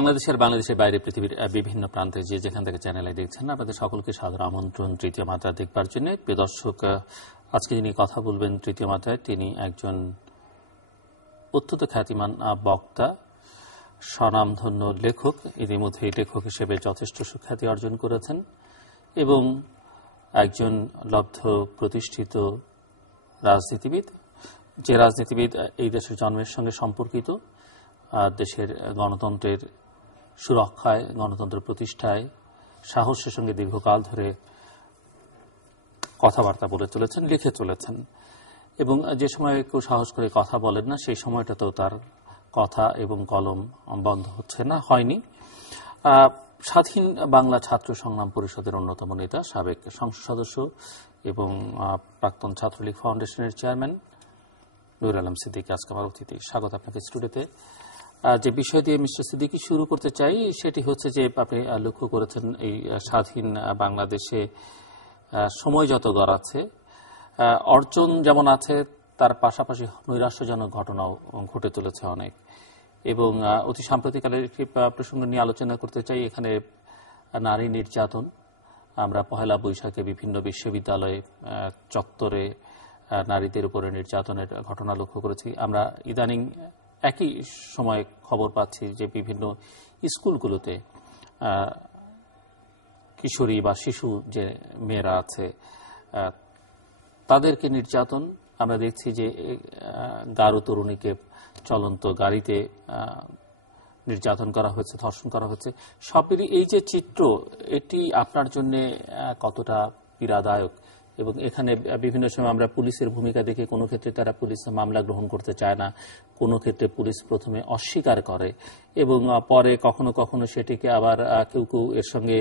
বাংলাদেশের বাইরে পৃথিবীর বিভিন্ন প্রান্তে যে যেখান থেকে চ্যানেলে দেখছেন আপনাদের সকলকে সাদর আমন্ত্রণ তৃতীয় মাত্রা দেখবার জন্য। প্রিয় দর্শক, আজকে যিনি কথা বলবেন তৃতীয় মাত্রায় তিনি একজন অত্যন্ত খ্যাতিমান বক্তা, স্বনামধন্য লেখক। ইতিমধ্যেই লেখক হিসেবে যথেষ্ট সুখ্যাতি অর্জন করেছেন এবং একজন লব্ধ প্রতিষ্ঠিত রাজনীতিবিদ, যে রাজনীতিবিদ এই দেশের জন্মের সঙ্গে সম্পর্কিত, দেশের গণতন্ত্রের সুরক্ষায়, গণতন্ত্রের প্রতিষ্ঠায় সাহসের সঙ্গে দীর্ঘকাল ধরে কথাবার্তা বলে চলেছেন, লিখে চলেছেন এবং যে সময় কেউ সাহস করে কথা বলেন না সেই সময়টাতেও তার কথা এবং কলম বন্ধ হচ্ছে না, হয়নি। স্বাধীন বাংলা ছাত্র সংগ্রাম পরিষদের অন্যতম নেতা, সাবেক সংসদ সদস্য এবং প্রাক্তন ছাত্রলীগ ফাউন্ডেশনের চেয়ারম্যান নুরুল আলম সিদ্দিকী আজকে আমার অতিথি। স্বাগত আপনাকে স্টুডিওতে। যে বিষয় দিয়ে মিস্টার সিদ্দিকী শুরু করতে চাই সেটি হচ্ছে যে আপনি লক্ষ্য করেছেন এই স্বাধীন বাংলাদেশে সময় যত গড়াচ্ছে, অর্জন যেমন আছে তার পাশাপাশি নৈরাশ্যজনক ঘটনাও ঘটে চলেছে অনেক। এবং অতি সাম্প্রতিককালের একটি প্রসঙ্গ নিয়ে আলোচনা করতে চাই, এখানে নারী নির্যাতন। আমরা পহেলা বৈশাখে বিভিন্ন বিশ্ববিদ্যালয়ে চত্বরে নারীদের উপরে নির্যাতনের ঘটনা লক্ষ্য করেছি। আমরা ইদানিং একই সময় খবর পাচ্ছি যে বিভিন্ন স্কুলগুলোতে কিশোরী বা শিশু যে মেয়েরা আছে তাদেরকে নির্যাতন। আমরা দেখছি যে গারো তরুণীকে চলন্ত গাড়িতে নির্যাতন করা হয়েছে, ধর্ষণ করা হয়েছে। সবেরই এই যে চিত্র, এটি আপনার জন্য কতটা পীড়াদায়ক? এবং এখানে বিভিন্ন সময় আমরা পুলিশের ভূমিকা দেখে কোনো ক্ষেত্রে তারা পুলিশ মামলা গ্রহণ করতে চায় না, কোনো ক্ষেত্রে পুলিশ প্রথমে অস্বীকার করে এবং পরে কখনো কখনো সেটিকে আবার কেউ কেউ এর সঙ্গে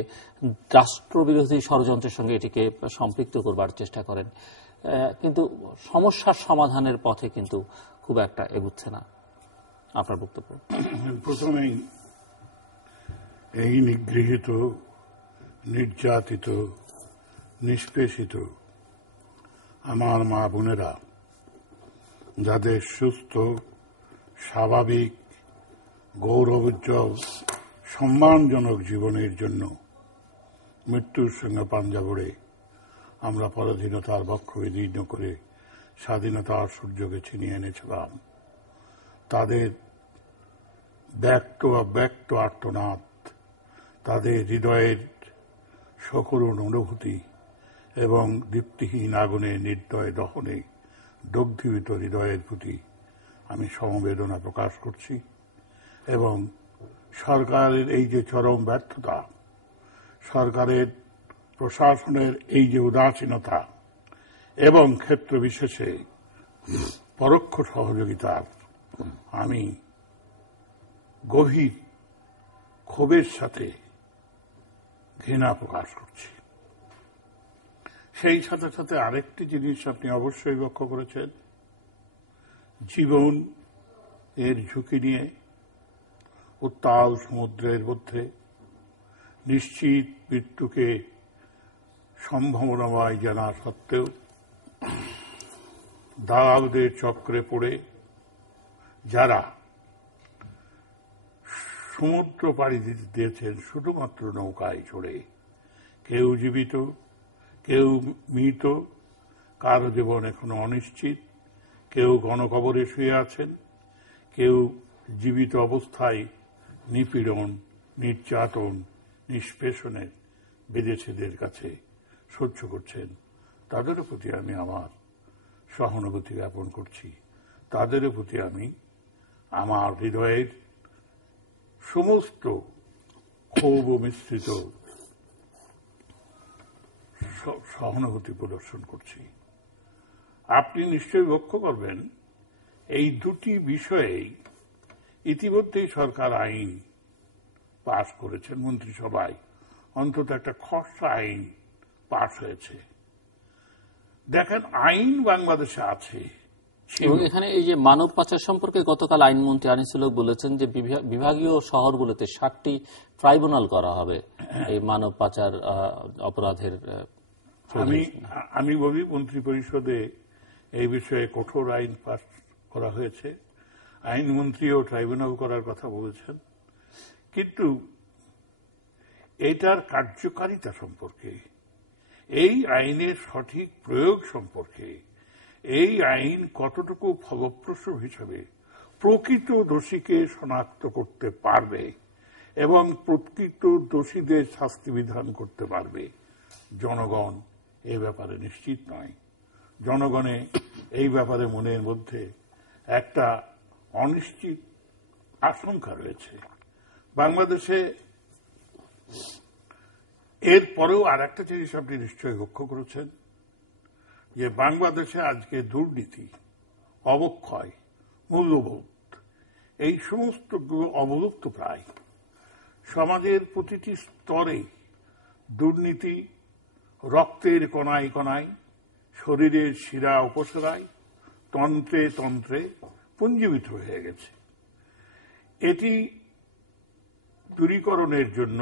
রাষ্ট্রবিরোধী ষড়যন্ত্রের সঙ্গে এটিকে সম্পৃক্ত করবার চেষ্টা করেন, কিন্তু সমস্যার সমাধানের পথে কিন্তু খুব একটা এগুচ্ছে না। আপনার বক্তব্য? প্রথমেই এই নিগৃহীত, নির্যাতিত, নিষ্পেষিত আমার মা বোনেরা, যাদের সুস্থ, স্বাভাবিক, গৌরবোজ্জ্বল, সম্মানজনক জীবনের জন্য মৃত্যুর সঙ্গে পাঞ্জা বড়ে আমরা পরাধীনতার বক্ষ বিদীর্ণ করে স্বাধীনতার সূর্যকে ছিনিয়ে এনেছিলাম, তাদের ব্যক্ত আর্তনাদ, তাদের হৃদয়ের সকরুণ অনুভূতি এবং দীপ্তিহীন আগুনে নির্দয় দহনে দগ্ধীভূত হৃদয়ের প্রতি আমি সমবেদনা প্রকাশ করছি। এবং সরকারের এই যে চরম ব্যর্থতা, সরকারের প্রশাসনের এই যে উদাসীনতা এবং ক্ষেত্র বিশেষে পরোক্ষ সহযোগিতার আমি গভীর ক্ষোভের সাথে ঘৃণা প্রকাশ করছি। সেই সাথে সাথে আরেকটি জিনিস আপনি অবশ্যই লক্ষ্য করেছেন, জীবন এর ঝুঁকি নিয়ে উত্তাল সমুদ্রের মধ্যে নিশ্চিত মৃত্যুকে সম্ভাবনাময় জানা সত্ত্বেও দালালদের চক্রে পড়ে যারা সমুদ্র পাড়ি দিতে দিয়েছেন শুধুমাত্র নৌকায় চড়ে, কেউ জীবিত, কেউ মৃত, কারো জীবন এখনো অনিশ্চিত, কেউ গণকবরে শুয়ে আছেন, কেউ জীবিত অবস্থায় নিপীড়ন, নির্যাতন, নিষ্পেষণের বিদেশিদের কাছে সহ্য করছেন। তাদের প্রতি আমি আমার সহানুভূতি জ্ঞাপন করছি। তাদের প্রতি আমি আমার হৃদয়ের সমস্ত ক্ষোভ মিশ্রিত সহানুভূতি প্রদর্শন করছি। আপনি নিশ্চয়ই লক্ষ্য করবেন এই দুটি বিষয়েই ইতিমধ্যেই সরকার আইন পাশ করেছেন, মন্ত্রিসভায় অন্তত একটা খসড়া আইন পাশ হয়েছে। দেখেন, আইন বাংলাদেশে আছে। এবং এখানে এই যে মানব পাচার সম্পর্কে গতকাল আইনমন্ত্রী আনিসুল হক বলেছেন যে বিভাগীয় শহরগুলোতে 7টি ট্রাইব্যুনাল করা হবে এই মানব পাচার অপরাধের। আমি বলি, মন্ত্রী পরিষদে এই বিষয়ে কঠোর আইন পাস করা হয়েছে। আইনমন্ত্রীও ট্রাইব্যুনাল করার কথা বলেছেন, কিন্তু এটার কার্যকারিতা সম্পর্কে, এই আইনের সঠিক প্রয়োগ সম্পর্কে, এই আইন কতটুকু ফলপ্রসূ হিসেবে প্রকৃত দোষীকে শনাক্ত করতে পারবে এবং প্রকৃত দোষীদের শাস্তি বিধান করতে পারবে, জনগণ এই ব্যাপারে নিশ্চিত নয়। জনগণে এই ব্যাপারে মনের মধ্যে একটা অনিশ্চিত আশঙ্কা রয়েছে। বাংলাদেশে এরপরেও আর একটা জিনিস আপনি নিশ্চয়ই লক্ষ্য করেছেন যে বাংলাদেশে আজকে দুর্নীতি, অবক্ষয়, মূল্যবোধ এই সমস্তগুলো অবলুপ্ত প্রায়। সমাজের প্রতিটি স্তরে দুর্নীতি রক্তের কণায় কণায়, শরীরের শিরা উপশিরায়, তন্ত্রে তন্ত্রে পুঞ্জীভূত হয়ে গেছে। এটি দূরীকরণের জন্য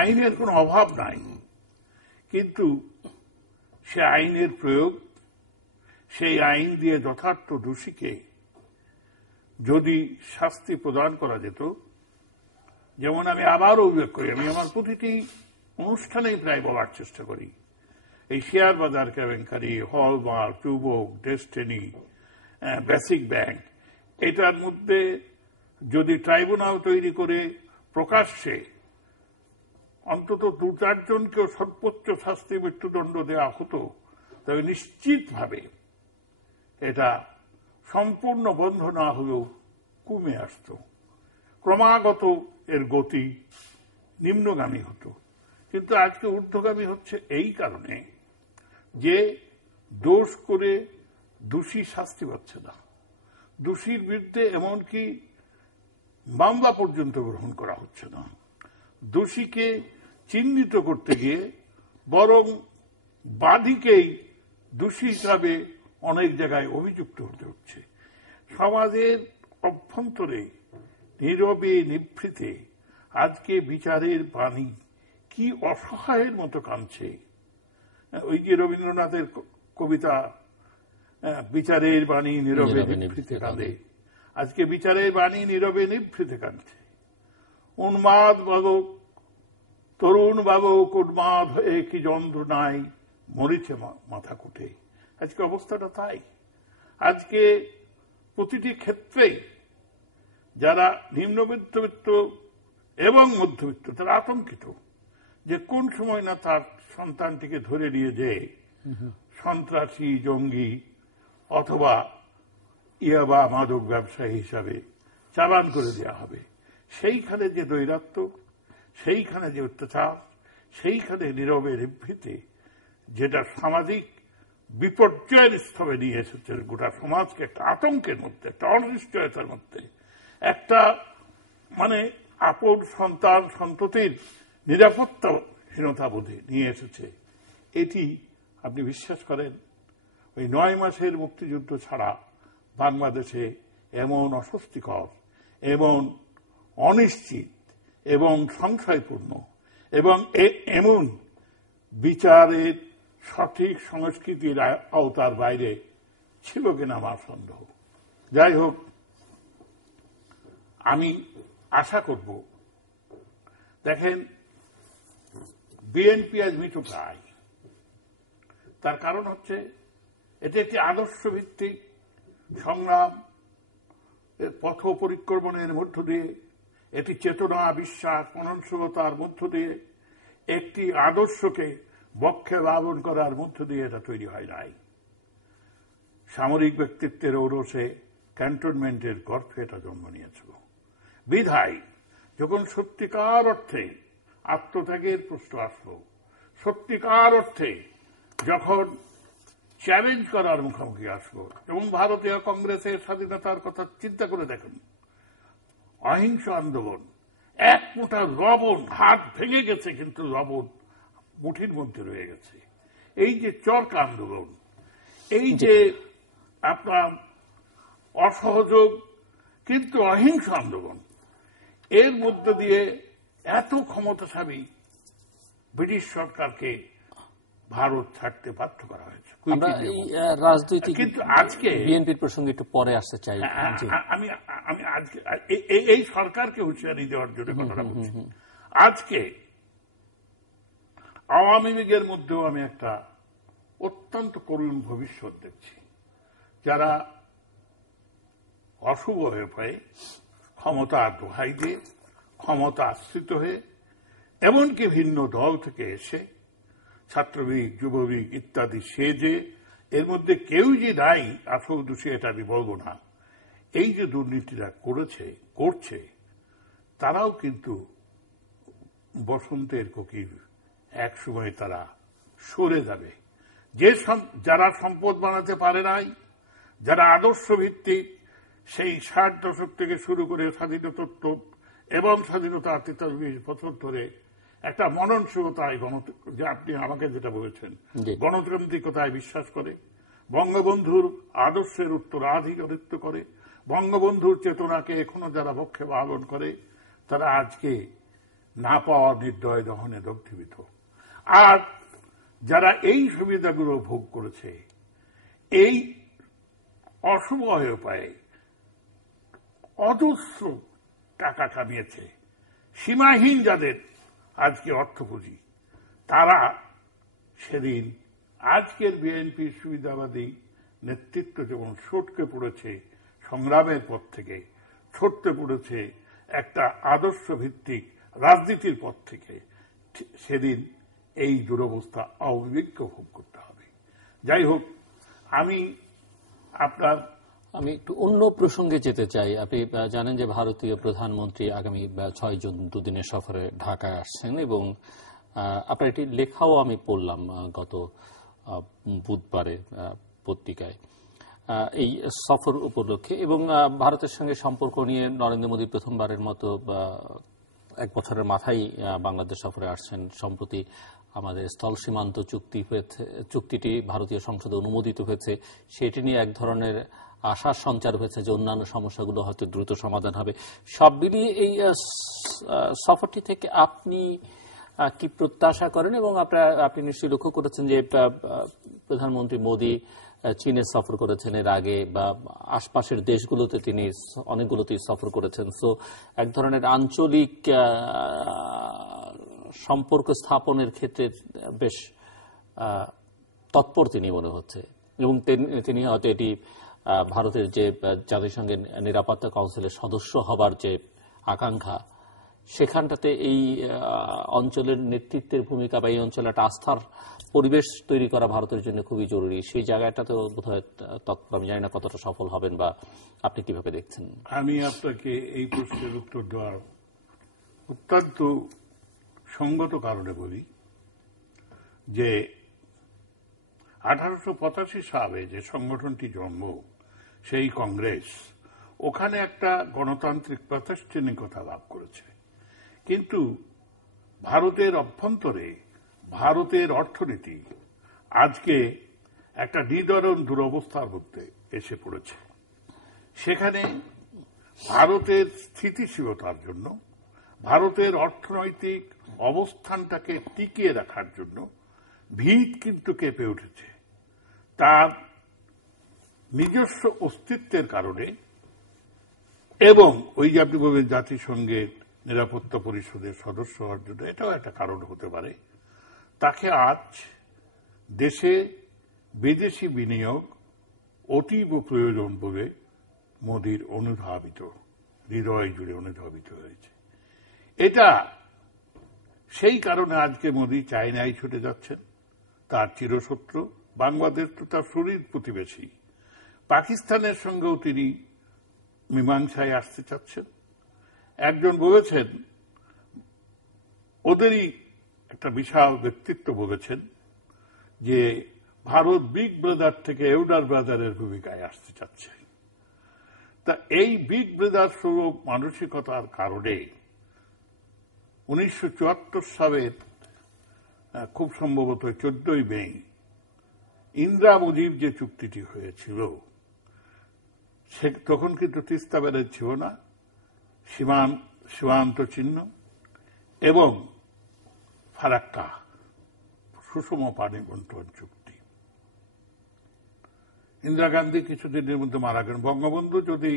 আইনের কোনো অভাব নাই, কিন্তু সে আইনের প্রয়োগ, সেই আইন দিয়ে যথার্থ দোষীকে যদি শাস্তি প্রদান করা যেত, যেমন আমি আবারও উল্লেখ করি, আমি আমার প্রতিটি অনুষ্ঠানেই প্রায় বলার চেষ্টা করি, এই শেয়ার বাজার কেলেঙ্কারি, হলমার্ক, চুবক, ডেস্টিনি, বেসিক ব্যাংক, এটার মধ্যে যদি ট্রাইব্যুনাল তৈরি করে প্রকাশ্যে অন্তত 2-4 জনকেও সর্বোচ্চ শাস্তি মৃত্যুদণ্ড দেওয়া হতো, তবে নিশ্চিতভাবে এটা সম্পূর্ণ বন্ধ না হলেও কমে আসত। ক্রমাগত এর গতি নিম্নগামী হতো, কিন্তু আজকে ঊর্ধ্বগামী হচ্ছে এই কারণে যে দোষ করে দোষী শাস্তি পাচ্ছে না, দোষীর বিরুদ্ধে এমনকি মামলা পর্যন্ত গ্রহণ করা হচ্ছে না। দোষীকে চিহ্নিত করতে গিয়ে বরং বাদীকেই দোষী হিসাবে অনেক জায়গায় অভিযুক্ত হতে হচ্ছে। সমাজের অভ্যন্তরে নীরবে নিভৃতে আজকে বিচারের বাণী কি অসহায়ের মতো কাঁদছে। ওই যে রবীন্দ্রনাথের কবিতা, বিচারের বাণী নীরবে নিভৃতে কাঁদে, আজকে বিচারের বাণী নীরবে নিভৃতে কাঁদছে। উন্মাদ বালক, তরুণ বালক উন্মাদ হয়ে কি যন্ত্রণায় মরিছে মাথা কুটে। আজকে অবস্থাটা তাই। আজকে প্রতিটি ক্ষেত্রে যারা নিম্ন মধ্যবিত্ত এবং মধ্যবিত্ত তারা আতঙ্কিত যে কোন সময় না তার সন্তানটিকে ধরে নিয়ে যে সন্ত্রাসী, জঙ্গি অথবা ইয়াবা মাদক ব্যবসায়ী হিসাবে চালান করে দেওয়া হবে। সেইখানে যে দৈরাত্ম্য, সেইখানে যে অত্যাচার, সেইখানে নীরবে নিভৃতে যেটা সামাজিক বিপর্যয়ের স্তরে নিয়ে এসেছে গোটা সমাজকে একটা আতঙ্কের মধ্যে, একটা অনিশ্চয়তার মধ্যে, একটা মানে আপন সন্তান সন্ততির নিরাপত্তাহীনতা বোধে নিয়ে এসেছে। এটি আপনি বিশ্বাস করেন ওই 9 মাসের মুক্তিযুদ্ধ ছাড়া বাংলাদেশে এমন অস্বস্তিকর, এমন অনিশ্চিত এবং সংশয়পূর্ণ এবং এমন বিচারের সঠিক সংস্কৃতির আওতার বাইরে ছিল কিনা আমার সন্দেহ। যাই হোক, আমি আশা করব, দেখেন বিএনপি আজ মৃতপ্রায়, তার কারণ হচ্ছে এটি একটি আদর্শ ভিত্তিক সংগ্রাম, পথ পরিক্রমণের মধ্য দিয়ে, এটি চেতনা, বিশ্বাস, মননশীলতার মধ্য দিয়ে, একটি আদর্শকে বক্ষে লালন করার মধ্য দিয়ে এটা তৈরি হয় নাই। সামরিক ব্যক্তিত্বের ঔরসে ক্যান্টনমেন্টের গর্ভে এটা জন্ম নিয়েছিল। বিধায় যখন সত্যিকার অর্থে আত্মত্যাগের প্রশ্ন আসলো, সত্যিকার অর্থে যখন চ্যালেঞ্জ করার মুখোমুখি আসলো, এবং ভারতীয় কংগ্রেসের স্বাধীনতার কথা চিন্তা করে দেখুন, অহিংস আন্দোলন, এক মুঠা লবণ, হাত ভেঙে গেছে কিন্তু লবণ মুঠির মধ্যে রয়ে গেছে। এই যে চরক আন্দোলন, এই যে আপনার অসহযোগ কিন্তু অহিংস আন্দোলন, এর মধ্য দিয়ে এত ক্ষমতাশালী ব্রিটিশ সরকারকে ভারত ছাড়তে বাধ্য করা হয়েছে। আমরা এই রাজনৈতিক কিন্তু আজকে বিএনপির প্রসঙ্গে একটু পরে আসতে চাই। আমি আজকে এই সরকারকে হুঁশিয়ারি দেওয়ার জন্য কথাটা বলছি। আজকে আওয়ামী লীগের মধ্যেও আমি একটা অত্যন্ত করুণ ভবিষ্যৎ দেখছি, যারা অশুভ হয়ে পড়ে ক্ষমতার দোহাই দিয়ে, ক্ষমতা আশ্রিত হয়ে, এমনকি ভিন্ন দল থেকে এসে ছাত্রলীগ, যুবলীগ ইত্যাদি সেজে, এর মধ্যে কেউ যে নাই আসল দোষী এটা আমি বলবো না, এই যে দুর্নীতিটা করছে তারাও কিন্তু বসন্তের কোকিল, এক সময় তারা সরে যাবে। যারা সম্পদ বানাতে পারে নাই, যারা আদর্শ ভিত্তিক সেই 60 দশক থেকে শুরু করে স্বাধীনোত্তর এবং স্বাধীনতা 43 বছর ধরে একটা মননশীলতায় যে আপনি আমাকে যেটা বলেছেন গণতান্ত্রিকতায় বিশ্বাস করে, বঙ্গবন্ধুর আদর্শের উত্তরাধিকারিত্ব করে, বঙ্গবন্ধুর চেতনাকে এখনো যারা পক্ষে পালন করে, তারা আজকে না পাওয়া নির্দয় দহনে দগ্ধীভূত। আর যারা এই সুবিধাগুলো ভোগ করেছে, এই অশুভ উপায়ে অজস্র টাকা কামিয়েছে, সীমাহীন যাদের আজকে অর্থপুঁজি, তারা সেদিন আজকের বিএনপির সুবিধাবাদী নেতৃত্ব যেমন সটকে পড়েছে সংগ্রামের পথ থেকে, ছড়তে পড়েছে একটা আদর্শ ভিত্তিক রাজনীতির পথ থেকে, সেদিন এই দুরবস্থা আওয়ামী লীগকে ভোগ করতে হবে। যাই হোক, আমি একটু অন্য প্রসঙ্গে যেতে চাই। আপনি জানেন যে ভারতীয় প্রধানমন্ত্রী আগামী 6 জুন দুদিনের সফরে ঢাকায় আসছেন, এবং আপনার এটি লেখাও আমি পড়লাম গত বুধবারে পত্রিকায় এই সফর উপলক্ষে। এবং ভারতের সঙ্গে সম্পর্ক নিয়ে নরেন্দ্র মোদী প্রথমবারের মতো 1 বছরের মাথায় বাংলাদেশ সফরে আসছেন। সম্প্রতি আমাদের স্থল সীমান্ত চুক্তিটি ভারতীয় সংসদে অনুমোদিত হয়েছে, সেটি নিয়ে এক ধরনের আশার সঞ্চার হয়েছে যে অন্যান্য সমস্যাগুলো হয়তো দ্রুত সমাধান হবে। সব মিলিয়ে এই সফরটি থেকে আপনি কি প্রত্যাশা করেন? এবং আপনি নিশ্চয়ই লক্ষ্য করেছেন যে প্রধানমন্ত্রী মোদী চীনে সফর করেছেন এর আগে, বা আশপাশের দেশগুলোতে তিনি অনেকগুলোতেই সফর করেছেন। সো এক ধরনের আঞ্চলিক সম্পর্ক স্থাপনের ক্ষেত্রে বেশ তৎপর তিনি মনে হচ্ছে, এবং তিনি হয়তো এটি ভারতের যে জাতিসংঘের নিরাপত্তা কাউন্সিলের সদস্য হবার যে আকাঙ্ক্ষা, সেখানটাতে এই অঞ্চলের নেতৃত্বের ভূমিকা বা এই অঞ্চলে একটা আস্থার পরিবেশ তৈরি করা ভারতের জন্য খুবই জরুরি। সেই জায়গাটাতে বোধহয় তৎপর। আমি জানি না কতটা সফল হবেন, বা আপনি কিভাবে দেখছেন? আমি আপনাকে এই প্রশ্নের উত্তর দেওয়ার অত্যন্ত সঙ্গত কারণে বলি যে 1885 সালে যে সংগঠনটি জন্ম, সেই কংগ্রেস, ওখানে একটা গণতান্ত্রিক প্রাতিষ্ঠানিকতা লাভ করেছে। কিন্তু ভারতের অভ্যন্তরে ভারতের অর্থনীতি আজকে একটা নিদারুণ দুরবস্থার মধ্যে এসে পড়েছে। সেখানে ভারতের স্থিতিশীলতার জন্য, ভারতের অর্থনৈতিক অবস্থানটাকে টিকিয়ে রাখার জন্য ভিত কিন্তু কেঁপে উঠেছে। তার নিজস্ব অস্তিত্বের কারণে, এবং ওই যে আপনি বলবেন জাতিসংঘের নিরাপত্তা পরিষদের সদস্য হওয়ার জন্য, এটাও একটা কারণ হতে পারে। তাকে আজ দেশে বিদেশি বিনিয়োগ অতীব প্রয়োজন বলে মোদির অনুধাবিত, হৃদয় জুড়ে অনুধাবিত হয়েছে। এটা সেই কারণে আজকে মোদি চায়নায় ছুটে যাচ্ছেন, তার চিরশত্রু। বাংলাদেশ তো তার শরীর প্রতিবেশী। পাকিস্তানের সঙ্গেও তিনি মীমাংসায় আসতে চাচ্ছেন। একজন বলেছেন, ওদেরই একটা বিশাল ব্যক্তিত্ব বলেছেন যে ভারত বিগ ব্রাদার থেকে এল্ডার ব্রাদারের ভূমিকায় আসতে চাচ্ছে। তা এই বিগ ব্রাদার স্বরূপ মানসিকতার কারণে 1974 সালের খুব সম্ভবত 14ই মে ইন্দিরা মুজিব যে চুক্তিটি হয়েছিল, তখন কিন্তু তিস্তা ব্যারেজ ছিল না, সীমান্ত চিহ্ন এবং ফারাক্কা সুষম পানি বন্টন চুক্তি। ইন্দিরা গান্ধী কিছুদিনের মধ্যে মারা গেলেন। বঙ্গবন্ধু যদি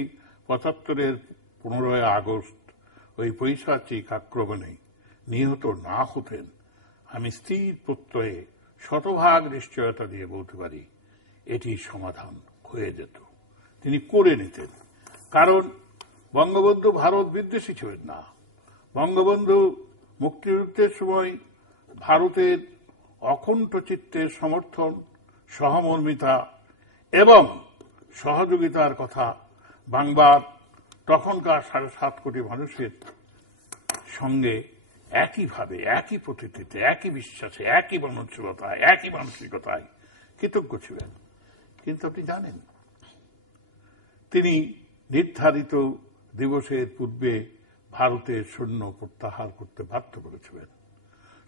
৭৫-এর ১৫ই আগস্ট ওই পৈশাচিক আক্রমণে নিহত না হতেন, আমি স্থির প্রত্যয়ে শতভাগ নিশ্চয়তা দিয়ে বলতে পারি এটি সমাধান হয়ে যেত। তিনি করে নিতেন। কারণ বঙ্গবন্ধু ভারত বিদ্বেষী ছিলেন না। বঙ্গবন্ধু মুক্তিযুদ্ধের সময় ভারতের অকুণ্ঠ চিত্তের সমর্থন, সহমর্মিতা এবং সহযোগিতার কথা বাংলার তখনকার ৭.৫ কোটি মানুষের সঙ্গে একইভাবে, একই প্রতিটিতে, একই বিশ্বাসে, একই মননশীলতায়, একই মানসিকতায় কৃতজ্ঞ ছিলেন। কিন্তু আপনি জানেন, তিনি নির্ধারিত দিবসের পূর্বে ভারতের সৈন্য প্রত্যাহার করতে বাধ্য করেছিলেন।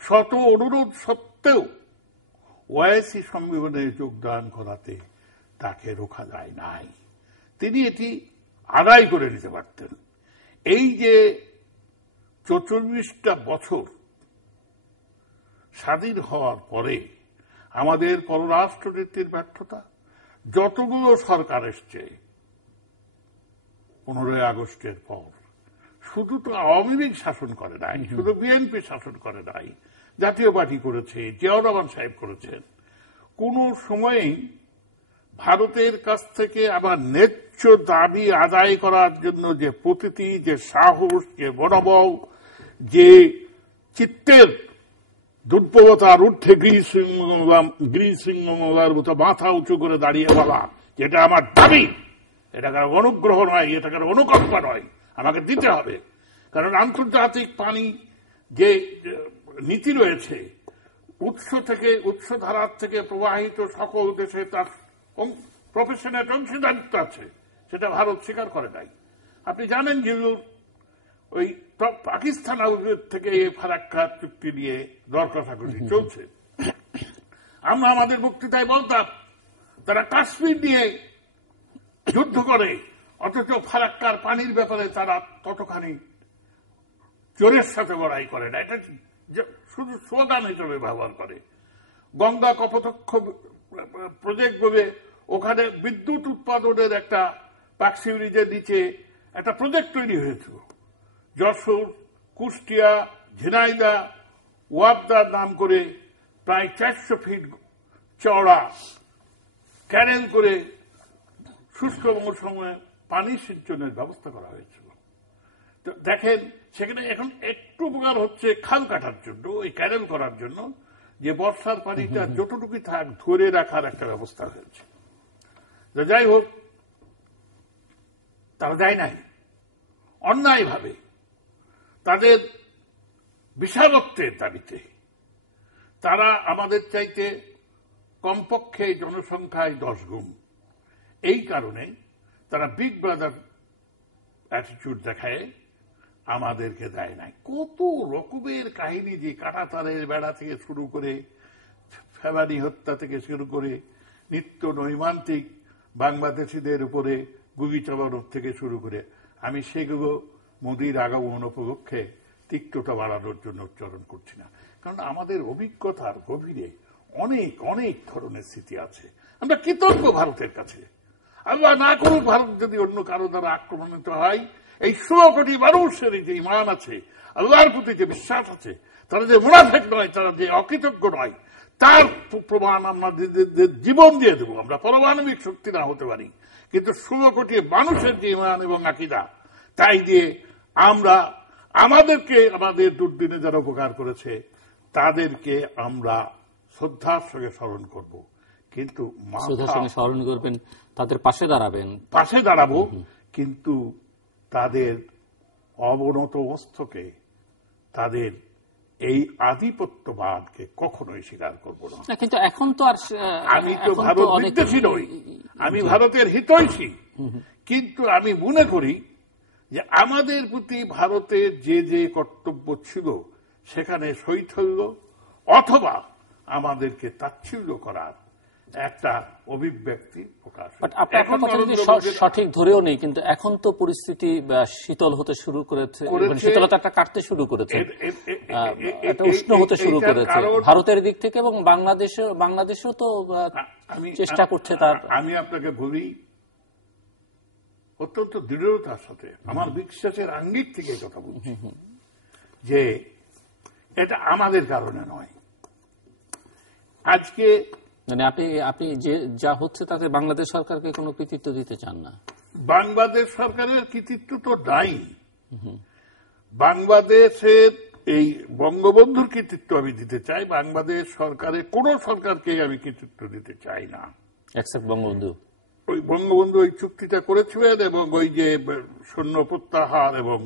শত অনুরোধ সত্ত্বেও ওআইসি সম্মেলনে যোগদান করাতে তাকে রোখা যায় নাই। তিনি এটি আদায় করে নিতে পারতেন। এই যে ৪৪টা বছর স্বাধীন হওয়ার পরে আমাদের পররাষ্ট্রনীতির ব্যর্থতা, যতগুলো সরকার এসছে ১৫ই আগস্টের পর, শুধু তো আওয়ামী লীগ শাসন করে নাই, শুধু বিএনপি শাসন করে নাই, জাতীয় পার্টি করেছে, জিয়াউর রহমান সাহেব করেছেন। কোন সময়েই ভারতের কাছ থেকে আবার ন্যায্য দাবি আদায় করার জন্য যে প্রতীতি, যে সাহস, যে মনোবল, যে চিত্তের দুর্বলতার ঊর্ধ্বে গিরিশৃঙ্গলার মতো মাথা উঁচু করে দাঁড়িয়ে বলা যেটা আমার দাবি, এটা কারো অনুগ্রহ নয়, এটা কারো অনুকম্পা নয়, আমাকে দিতে হবে। কারণ আন্তর্জাতিক পানি যে নীতি রয়েছে, উৎস ধারার থেকে প্রবাহিত সকল দেশে তার প্রফেশনের অংশীদারিত্ব আছে, সেটা ভারত স্বীকার করে নাই। আপনি জানেন যে ওই পাকিস্তান থেকে ফারাক্কা চুক্তি নিয়ে দর কষাকষি চলছে। আমরা আমাদের বক্তৃতায় বলতাম তারা কাশ্মীর নিয়ে যুদ্ধ করে, অথচ ফারাক্কার পানির ব্যাপারে তারা ততখানি জোরের সাথে লড়াই করে না, এটা শুধু স্লোগান হিসেবে ব্যবহার করে। গঙ্গা কপোতাক্ষ প্রজেক্ট বলে ওখানে বিদ্যুৎ উৎপাদনের একটা পাকশি ব্রিজের নিচে একটা প্রজেক্ট তৈরি হয়েছিল। যশোর, কুষ্টিয়া, ঝিনাইদহ, ওয়াবদার নাম করে প্রায় ৪০০ ফিট চওড়া ক্যানেল করে শুষ্ক মৌসুমে পানি সিঞ্চনের ব্যবস্থা করা হয়েছিল। তো দেখেন, সেখানে এখন একটু উপকার হচ্ছে খাল কাটার জন্য, ওই ক্যানেল করার জন্য, যে বর্ষার পানিটা যতটুকু থাক ধরে রাখার একটা ব্যবস্থা হয়েছে। যাই হোক, তারা যায় নাই। অন্যায়ভাবে তাদের বিশালত্বের দাবিতে তারা আমাদের চাইতে কমপক্ষে জনসংখ্যায় 10 গুণ। এই কারণে তারা বিগ ব্রাদার অ্যাটিটিউড দেখায় আমাদেরকে দেয় নাই। কত রকমের কাহিনী, যে কাঁটাতারের বেড়া থেকে শুরু করে, ফেবানি হত্যা থেকে শুরু করে, নিত্য নৈমান্তিক বাংলাদেশিদের উপরে গুলি চালানোর থেকে শুরু করে, আমি সেগুলো মোদির আগমন উপলক্ষে তিক্ততা বাড়ানোর জন্য উচ্চারণ করছি না। কারণ আমাদের অভিজ্ঞতার গভীরে অনেক অনেক ধরনের স্মৃতি আছে। আমরা কৃতজ্ঞ ভারতের কাছে। আল্লাহ না করুক ভারত যদি অন্য কারো দ্বারা আক্রমণিত হয়, এই ১৬ কোটি মানুষের যে ইমান আছে, আল্লাহর প্রতি যে বিশ্বাস আছে, তারা যে মুনাফিক নয়, তারা যে অকৃতজ্ঞ নয়, তার প্রমাণ আমরা জীবন দিয়ে দেব। আমরা পারমাণবিক শক্তি না হতে পারি, কিন্তু ১৬ কোটি মানুষের যে ইমান এবং আকীদা, তাই দিয়ে আমরা আমাদেরকে, আমাদের দুর্দিনে যারা উপকার করেছে তাদেরকে আমরা শ্রদ্ধার সঙ্গে স্মরণ করব। কিন্তু স্মরণ করবেন, তাদের পাশে দাঁড়াবো, কিন্তু তাদের অবনত মস্তকে, তাদের এই আধিপত্যবাদকে কখনোই স্বীকার করব না। কিন্তু এখন তো আর আমি তো ভারত বিদ্বেষী নই, আমি ভারতের হিতৈষী। কিন্তু আমি মনে করি যে আমাদের প্রতি ভারতের যে যে কর্তব্য ছিল, সেখানে শৈথল্য অথবা আমাদেরকে তাচ্ছিল্য করার একটা অভিব্যক্তি প্রকাশ। আপনার কথা যদি সঠিক ধরেও নেই, কিন্তু এখন তো পরিস্থিতি শীতল হতে শুরু করেছে, শীতলতাটা কাটতে শুরু করেছে, একটা উষ্ণ হতে শুরু করেছে ভারতের দিক থেকে, এবং বাংলাদেশও তো চেষ্টা করছে তার। আমি আপনাকে বলি অত্যন্ত দৃঢ়তার সাথে, আমার বিশ্বাসের আঙ্গিক থেকে কথা বলছি, যে এটা আমাদের কারণে নয়। আজকে মানে আপনি যে যা হচ্ছে তাতে বাংলাদেশ সরকারকে কোনো কৃতিত্ব দিতে চান না? বাংলাদেশ সরকারের কৃতিত্ব তো নাই। বাংলাদেশের এই বঙ্গবন্ধুর কৃতিত্ব আমি দিতে চাই, বাংলাদেশ সরকারের কোন সরকারকে আমি কৃতিত্ব দিতে চাই না, এক্সেপ্ট বঙ্গবন্ধু। ওই বঙ্গবন্ধু ওই চুক্তিটা করেছিলেন, এবং ওই যে সৈন্য প্রত্যাহার এবং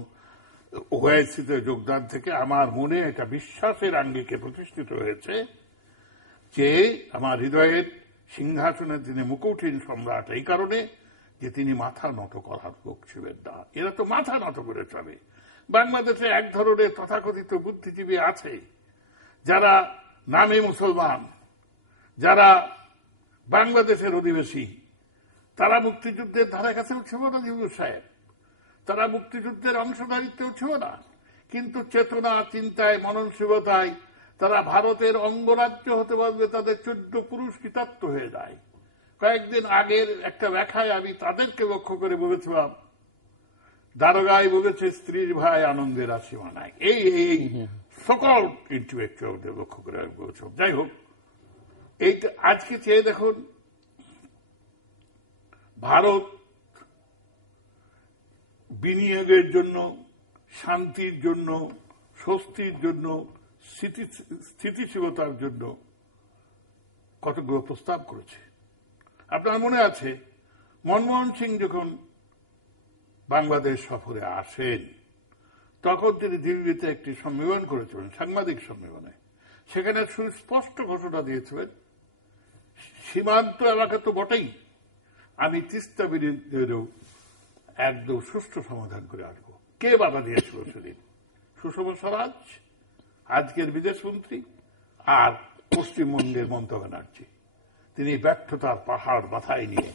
ওআইসিতে যোগদান থেকে আমার মনে একটা বিশ্বাসের আঙ্গিকে প্রতিষ্ঠিত হয়েছে যে আমার হৃদয়ের সিংহাসনে তিনি মুকুটহীন সম্রাট, এই কারণে যে তিনি মাথা নত করার লোক ছিলেন না। এরা তো মাথা নত করে চলে। বাংলাদেশে এক ধরনের তথাকথিত বুদ্ধিজীবী আছে যারা নামে মুসলমান, যারা বাংলাদেশের অধিবাসী, তারা মুক্তিযুদ্ধের ধারে কাছেও ছিল না জিবুর সাহেব, তারা মুক্তিযুদ্ধের অংশধারিত্বেও ছিল না, কিন্তু চেতনা, চিন্তায়, মননশীলতায় তারা ভারতের অঙ্গরাজ্য হতে পারবে তাদের 14 পুরুষ কৃতার্থ হয়ে যায়। কয়েকদিন আগের একটা ব্যাখ্যায় আমি তাদেরকে লক্ষ্য করে বলেছিলাম, দারোগায় বলেছে স্ত্রীর ভাই আনন্দের সীমা নাই, এই এই সকল ইন্টেলেকচুয়ালদের লক্ষ্য করে আমি বলেছিলাম। যাই হোক, এইটা আজকে চেয়ে দেখুন, ভারত বিনিয়োগের জন্য, শান্তির জন্য, স্বস্তির জন্য, স্থিতিশীলতার জন্য কতগুলো প্রস্তাব করেছে। আপনার মনে আছে মনমোহন সিং যখন বাংলাদেশ সফরে আসেন, তখন তিনি দিল্লিতে একটি সম্মেলন করেছিলেন, সাংবাদিক সম্মেলনে। সেখানে সুস্পষ্ট ঘোষণা দিয়েছিলেন, সীমান্ত এলাকা তো বটেই, আমি তিস্তা বিরোধীদেরও একদম সুষ্ঠু সমাধান করে আসবো। কে বাধা দিয়েছিল সেদিন? সুষমা স্বরাজ, আজকের বিদেশমন্ত্রী, আর পশ্চিমবঙ্গের মমতা ব্যানার্জি। তিনি ব্যর্থতার পাহাড় মাথায় নিয়ে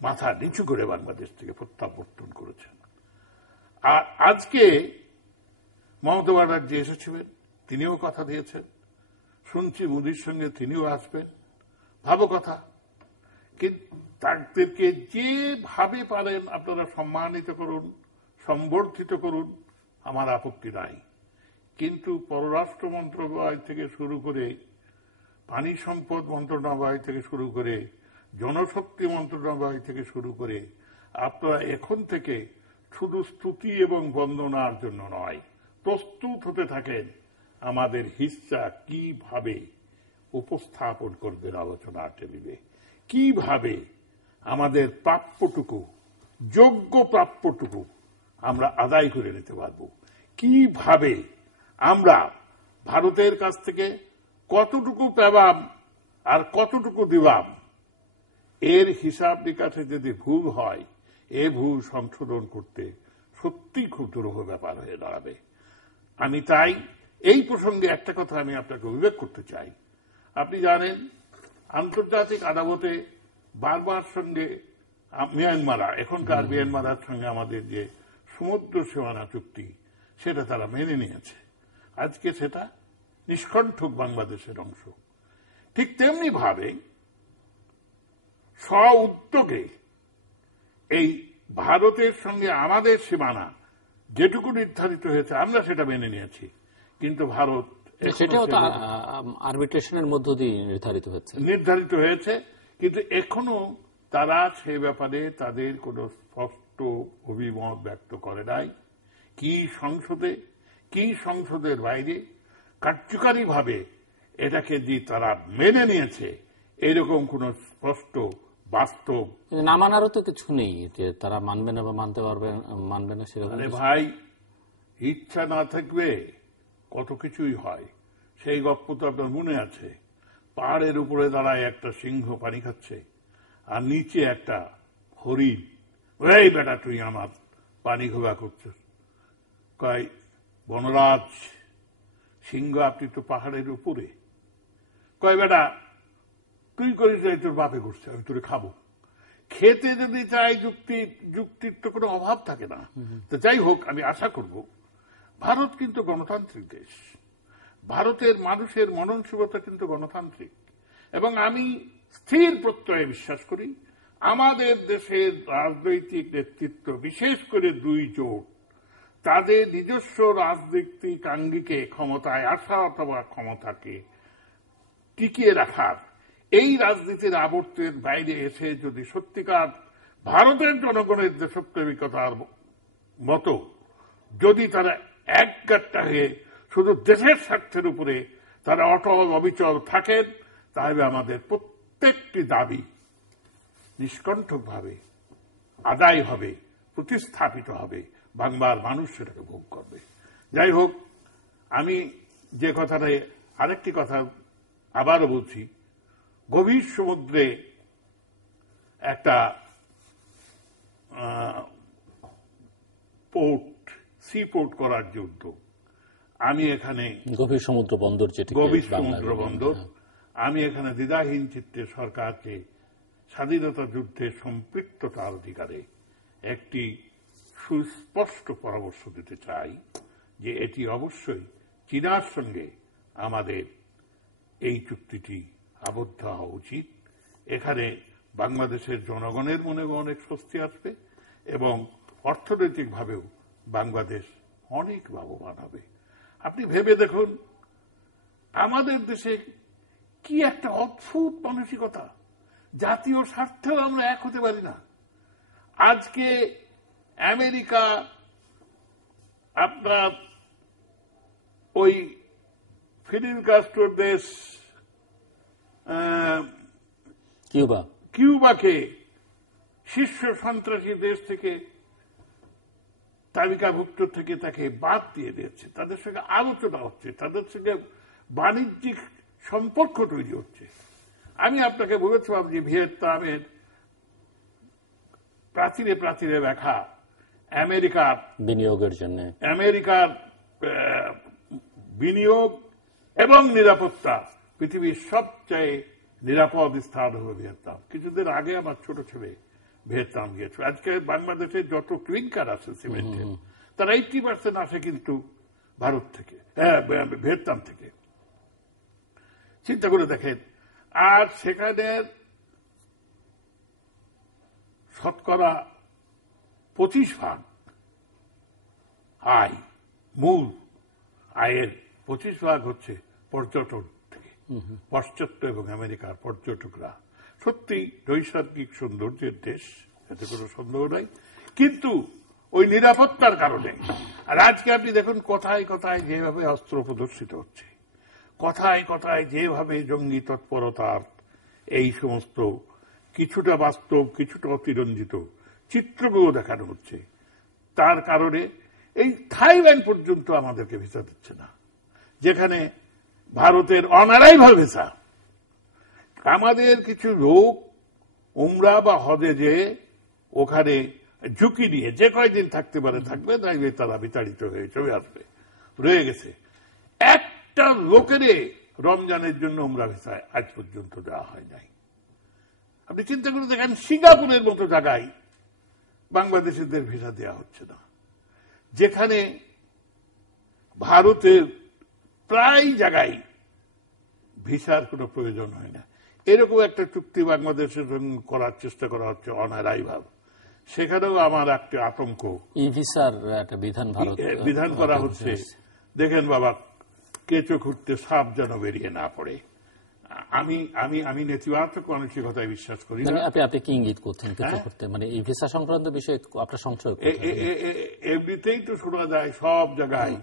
মাথা নিচু করে বাংলাদেশ থেকে প্রত্যাবর্তন করেছেন। আর আজকে মমতা ব্যানার্জি এসেছিলেন, তিনিও কথা দিয়েছেন, শুনছি মোদির সঙ্গে তিনিও আসবেন, ভালো কথা। কিন্তু তাদেরকে যেভাবে পারেন আপনারা সম্মানিত করুন, সম্বর্ধিত করুন, আমার আপত্তি নাই। কিন্তু পররাষ্ট্র মন্ত্রণালয় থেকে শুরু করে, পানি সম্পদ মন্ত্রণালয় থেকে শুরু করে, জনশক্তি মন্ত্রণালয় থেকে শুরু করে, আপনারা এখন থেকে শুধু স্তুতি এবং বন্দনার জন্য নয়, প্রস্তুত হতে থাকেন আমাদের হিস্সা কিভাবে উপস্থাপন করবেন আলোচনা টেবিলে, কিভাবে আমাদের প্রাপ্যটুকু, যোগ্য প্রাপ্যটুকু আমরা আদায় করে নিতে পারব, কিভাবে আমরা ভারতের কাছ থেকে কতটুকু পেলাম আর কতটুকু দিলাম, এর হিসাব নিকাশে যদি ভুল হয়, এ ভুল সংশোধন করতে সত্যি খুব দুরূহ ব্যাপার হয়ে দাঁড়াবে। আমি তাই এই প্রসঙ্গে একটা কথা আমি আপনাকে উল্লেখ করতে চাই। আপনি জানেন, আন্তর্জাতিক আদালতে বারবার সঙ্গে মিয়ানমার, এখনকার মিয়ানমারের সঙ্গে আমাদের যে সমুদ্র সীমানা চুক্তি, সেটা তারা মেনে নিয়েছে। আজকে সেটা নিষ্কণ্ঠক বাংলাদেশের অংশ। ঠিক তেমনি ভাবে স্ব উদ্যোগে এই ভারতের সঙ্গে আমাদের সীমানা যেটুকু নির্ধারিত হয়েছে আমরা সেটা মেনে নিয়েছি, কিন্তু ভারত সেটাও তো আরবিট্রেশনের মধ্য দিয়ে নির্ধারিত হয়েছে, কিন্তু এখনো তারা সে ব্যাপারে তাদের কোনো স্পষ্ট অভিমত ব্যক্ত করে নাই। কি সংসদে, কি সংসদের বাইরে কার্যকারীভাবে এটাকে যে তারা মেনে নিয়েছে, এরকম কোন স্পষ্ট বাস্তব না মানারও তো কিছু নেই, যে তারা মানবে না বা মানতে পারবে, মানবে না সেরকম। ভাই, ইচ্ছা না থাকবে কত কিছুই হয়। সেই গল্প তো আপনার মনে আছে, পাহাড়ের উপরে দাঁড়ায় একটা সিংহ পানি খাচ্ছে, আর নিচে একটা হরিণ, এই বেটা তুই আমার পানি ঘোলা করছিস। কয়, বনরাজ সিংহ আপনি তো পাহাড়ের উপরে। কয়, বেটা তুই করিস নাই, তোর বাপে করছে, আমি তোরে খাবো। খেতে যদি চাই যুক্তির তো কোনো অভাব থাকে না। তো যাই হোক, আমি আশা করব, ভারত কিন্তু গণতান্ত্রিক দেশ, ভারতের মানুষের মননশীলতা কিন্তু গণতান্ত্রিক, এবং আমি স্থির প্রত্যয়ে বিশ্বাস করি আমাদের দেশের রাজনৈতিক নেতৃত্ব, বিশেষ করে দুই জোট, তাদের নিজস্ব রাজনৈতিক আঙ্গিকে ক্ষমতায় আসা অথবা ক্ষমতাকে টিকিয়ে রাখার এই রাজনীতির আবর্তের বাইরে এসে যদি সত্যিকার ভারতের জনগণের দেশপ্রেমিকতার মতো যদি তারা একগাট্টা হয়ে শুধু দেশের স্বার্থের উপরে তারা অটল অবিচল থাকেন, তাহলে আমাদের প্রত্যেকটি দাবি নিষ্কণ্ঠকভাবে আদায় হবে, প্রতিস্থাপিত হবে, বাংলার মানুষ সেটাকে ভোগ করবে। যাই হোক, আমি যে কথাটা, আরেকটি কথা আবারও বলছি, গভীর সমুদ্রে একটা সি পোর্ট করার যে উদ্যোগ, আমি এখানে গভীর সমুদ্র বন্দর, গভীর সমুদ্র বন্দর, আমি এখানে দ্বিধাহীন চিত্তে সরকারকে স্বাধীনতা যুদ্ধে সম্পৃক্ততার অধিকারে একটি সুস্পষ্ট পরামর্শ দিতে চাই যে এটি অবশ্যই চীনার সঙ্গে আমাদের এই চুক্তিটি আবদ্ধ হওয়া উচিত। এখানে বাংলাদেশের জনগণের মনে অনেক স্বস্তি আসবে এবং অর্থনৈতিকভাবেও বাংলাদেশ অনেক লাভবান হবে। আপনি ভেবে দেখুন, আমাদের দেশে কি একটা অদ্ভুত মানসিকতা, জাতীয় স্বার্থেও আমরা এক হতে পারি না। আজকে আমেরিকা আপনার ওই ফিদেল কাস্ট্রোর দেশ কিউবাকে শীর্ষ সন্ত্রাসী দেশ থেকে তালিকাভুক্ত থেকে তাকে বাদ দিয়ে দিয়েছে। তাদের সঙ্গে আলোচনা হচ্ছে, তাদের সঙ্গে বাণিজ্যিক সম্পর্ক তৈরি হচ্ছে। আমি আপনাকে বলেছিলাম যে ভিয়েতনামের প্রাচীরে প্রাচীরে দেখা আমেরিকার বিনিয়োগের জন্য, আমেরিকার বিনিয়োগ এবং নিরাপত্তা পৃথিবীর সবচেয়ে নিরাপদ স্থান হলো ভিয়েতনাম। কিছুদিন আগে আমার ছোট ছেলে ভিয়েতনাম গিয়েছে। আজকে বাংলাদেশে যত ক্লিংকার আছে সিমেন্টের, তার 80% আসে কিন্তু ভারত থেকে, ভিয়েতনাম থেকে। চিন্তা করে দেখেন। আর সেখানে শতকরা 25% আয়, মূল আয়ের 25% হচ্ছে পর্যটন থেকে। পাশ্চাত্য এবং আমেরিকার পর্যটকরা সত্যি নৈসর্গিক সৌন্দর্যের দেশ, এতে কোনো সন্দেহ নাই, কিন্তু ওই নিরাপত্তার কারণে। আর আজকে আপনি দেখুন কথায় কথায় যেভাবে অস্ত্র প্রদর্শিত হচ্ছে, কথায় কথায় যেভাবে জঙ্গি তৎপরতার এই সমস্ত কিছুটা বাস্তব কিছুটা অতিরঞ্জিত চিত্রগুলো দেখানো হচ্ছে, তার কারণে এই থাইল্যান্ড পর্যন্ত আমাদেরকে ভিসা দিচ্ছে না, যেখানে ভারতের অনারাইভাল ভিসা। আমাদের কিছু লোক উমরা বা হজে যে ওখানে ঝুঁকি নিয়ে যে কয়দিন থাকতে পারে থাকবে, তাইলে তারা বিতাড়িত হয়ে চলে আসবে, রয়ে গেছে। একটা লোকের রমজানের জন্য উমরা ভিসা আজ পর্যন্ত দেওয়া হয় নাই। আপনি চিন্তা করে দেখেন, সিঙ্গাপুরের মতো জায়গায় বাংলাদেশিদের ভিসা দেওয়া হচ্ছে না, যেখানে ভারতের প্রায় জায়গায় ভিসার কোনো প্রয়োজন হয় না। এরকম একটা চুক্তি বাংলাদেশের করার চেষ্টা করা হচ্ছে অনারাইভাল। সেখানেও আমার একটা আতঙ্ক, ই ভিসার একটা বিধান করা হচ্ছে। দেখেন বাবা, কেঁচো খুঁড়তে সাপ যেন বেরিয়ে না পড়ে। আমি নেতিবাচক মানসিকতায় বিশ্বাস করি না। আপনি কি ইঙ্গিত করছেন কেঁচো খুঁড়তে? মানে এই ভিসা সংক্রান্ত বিষয়ে আপনার সংশয়? এমনিতেই তো শোনা যায় সব জায়গায়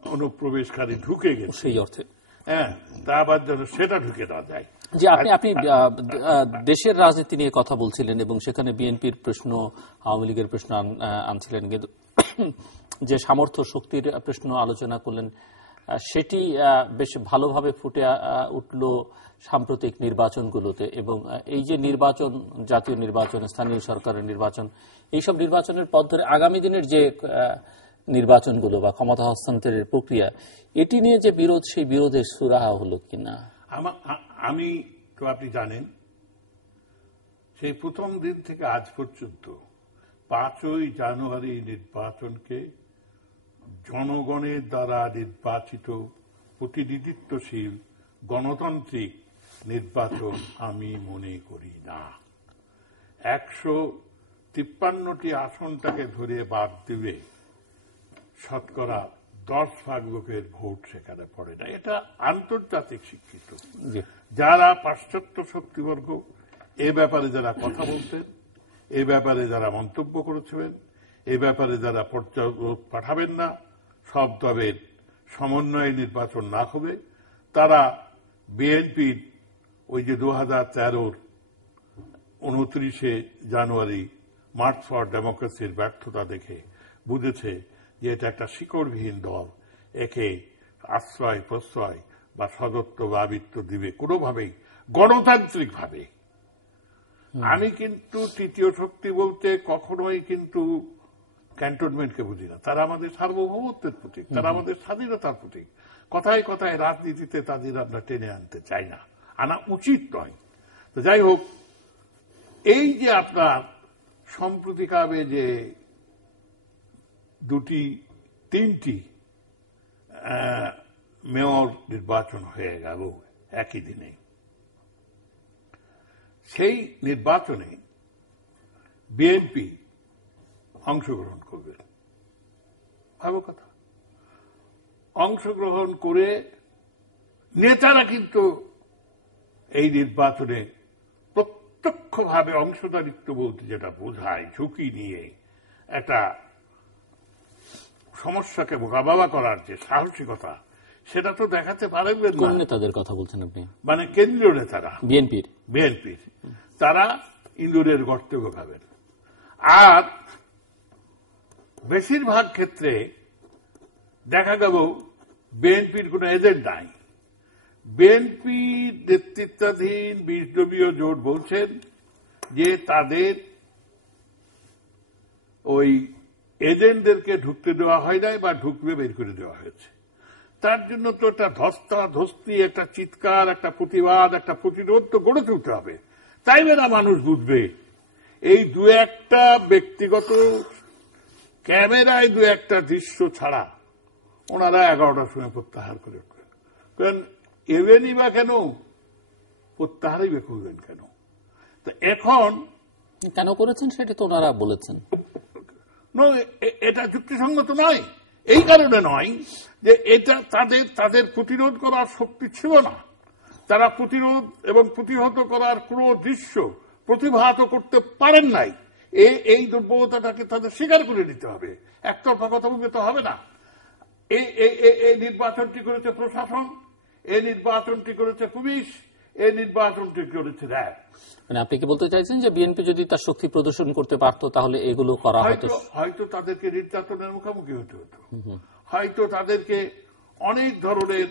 অনুপ্রবেশকারী ঢুকে গেছে, সেই অর্থে। হ্যাঁ, তা আবার যেন সেটা ঢুকে না যায়। যে আপনি দেশের রাজনীতি নিয়ে কথা বলছিলেন এবং সেখানে বিএনপির প্রশ্ন, আওয়ামী লীগের প্রশ্ন আনছিলেন, কিন্তু যে সামর্থ্য শক্তির প্রশ্ন আলোচনা করলেন, সেটি বেশ ভালোভাবে ফুটে উঠল সাম্প্রতিক নির্বাচনগুলোতে। এবং এই যে নির্বাচন, জাতীয় নির্বাচন, স্থানীয় সরকারের নির্বাচন, এইসব নির্বাচনের পথ ধরে আগামী দিনের যে নির্বাচনগুলো বা ক্ষমতা হস্তান্তরের প্রক্রিয়া, এটি নিয়ে যে বিরোধ, সেই বিরোধের সুরাহা হলো কিনা? আমি তো আপনি জানেন সেই প্রথম দিন থেকে আজ পর্যন্ত 5ই জানুয়ারি নির্বাচনকে জনগণের দ্বারা নির্বাচিত প্রতিনিধিত্বশীল গণতান্ত্রিক নির্বাচন আমি মনে করি না। 153টি আসনটাকে ধরে বাদ দিলে শতকরা 10 ভাগ লোকের ভোট সেখানে পড়ে না। এটা আন্তর্জাতিক স্বীকৃত। যারা পাশ্চাত্য শক্তিবর্গ এ ব্যাপারে যারা কথা বলতেন, এ ব্যাপারে যারা মন্তব্য করেছিলেন, এ ব্যাপারে যারা পর্যবেক্ষক পাঠাবেন না, সব দলের সমন্বয়ে নির্বাচন না হবে, তারা বিএনপির ওই যে 2013-র 29শে জানুয়ারি মার্চ ফর ডেমোক্রেসির ব্যর্থতা দেখে বুঝেছে যে এটা একটা শিকড়বিহীন দল, একে আশ্রয় প্রশ্রয় বা সদত্ব বা আবৃত্ত দিবে কোনোভাবেই গণতান্ত্রিকভাবে। আমি কিন্তু তৃতীয় শক্তি বলতে কখনোই কিন্তু ক্যান্টনমেন্টকে বুঝি না। তারা আমাদের সার্বভৌমত্বের প্রতীক, তারা আমাদের স্বাধীনতার প্রতীক। কথায় কথায় রাজনীতিতে তাদের আমরা টেনে আনতে চাই না, আনা উচিত নয়। তো যাই হোক, এই যে আপনার সম্প্রতিকালে যে 3টি মেয়র নির্বাচন হয়ে গেল একই দিনে, সেই নির্বাচনে বিএনপি অংশগ্রহণ করবে। ভালো কথা, অংশগ্রহণ করে নেতারা কিন্তু এই নির্বাচনে প্রত্যক্ষভাবে অংশদারিত্ব বলতে যেটা বোঝায়, ঝুঁকি নিয়ে একটা সমস্যাকে মোকাবেলা করার যে সাহসিকতা, সেটা তো দেখাতে পারবেন না। কোন নেতাদের কথা বলছেন আপনি? মানে কেন্দ্রীয় নেতারা, বিএনপির তারা ইন্দুরের গর্তে ঢোকাবেন। আর বেশিরভাগ ক্ষেত্রে দেখা গেল বিএনপির কোন এজেন্ট নাই। বিএনপি নেতৃত্বাধীন 20 দলীয় জোট বলছেন যে তাদের ওই এজেন্টদেরকে ঢুকতে দেওয়া হয় নাই বা ঢুকবে বের করে দেওয়া হয়েছে। তার জন্য তো একটা ধস্তাধস্তি, একটা চিৎকার, একটা প্রতিবাদ, একটা প্রতিরোধ তো গড়ে তুলতে হবে। তাই না মানুষ বুঝবে। এই 2-1টা ব্যক্তিগত ক্যামেরায় 2-1টা দৃশ্য ছাড়া ওনারা 11টার সময় প্রত্যাহার করে উঠবেন। কারণ এবেনই বা কেন, প্রত্যাহারই বা করবেন কেন? তো এখন কেন করেছেন সেটা তো ওনারা বলেছেন। এটা যুক্তিসঙ্গত নয়। এই কারণে নয় যে এটা তাদের প্রতিরোধ করার শক্তি ছিল না। তারা প্রতিরোধ এবং প্রতিহত করার কোন দৃশ্য প্রতিভাত করতে পারেন নাই। এই দুর্বলতাটাকে তাদের স্বীকার করে নিতে হবে। একতরফা কথা বলতে তো হবে না। এই নির্বাচনটি করেছে প্রশাসন, এই নির্বাচনটি করেছে পুলিশ, এই নির্বাচনটি করেছে র্যাব। মানে আপনি কি বলতে চাইছেন যে বিএনপি যদি তার শক্তি প্রদর্শন করতে পারত তাহলে এগুলো করা হতো? হয়তো তাদেরকে নির্যাতনের মুখোমুখি হতে হতো, হয়তো তাদেরকে অনেক ধরনের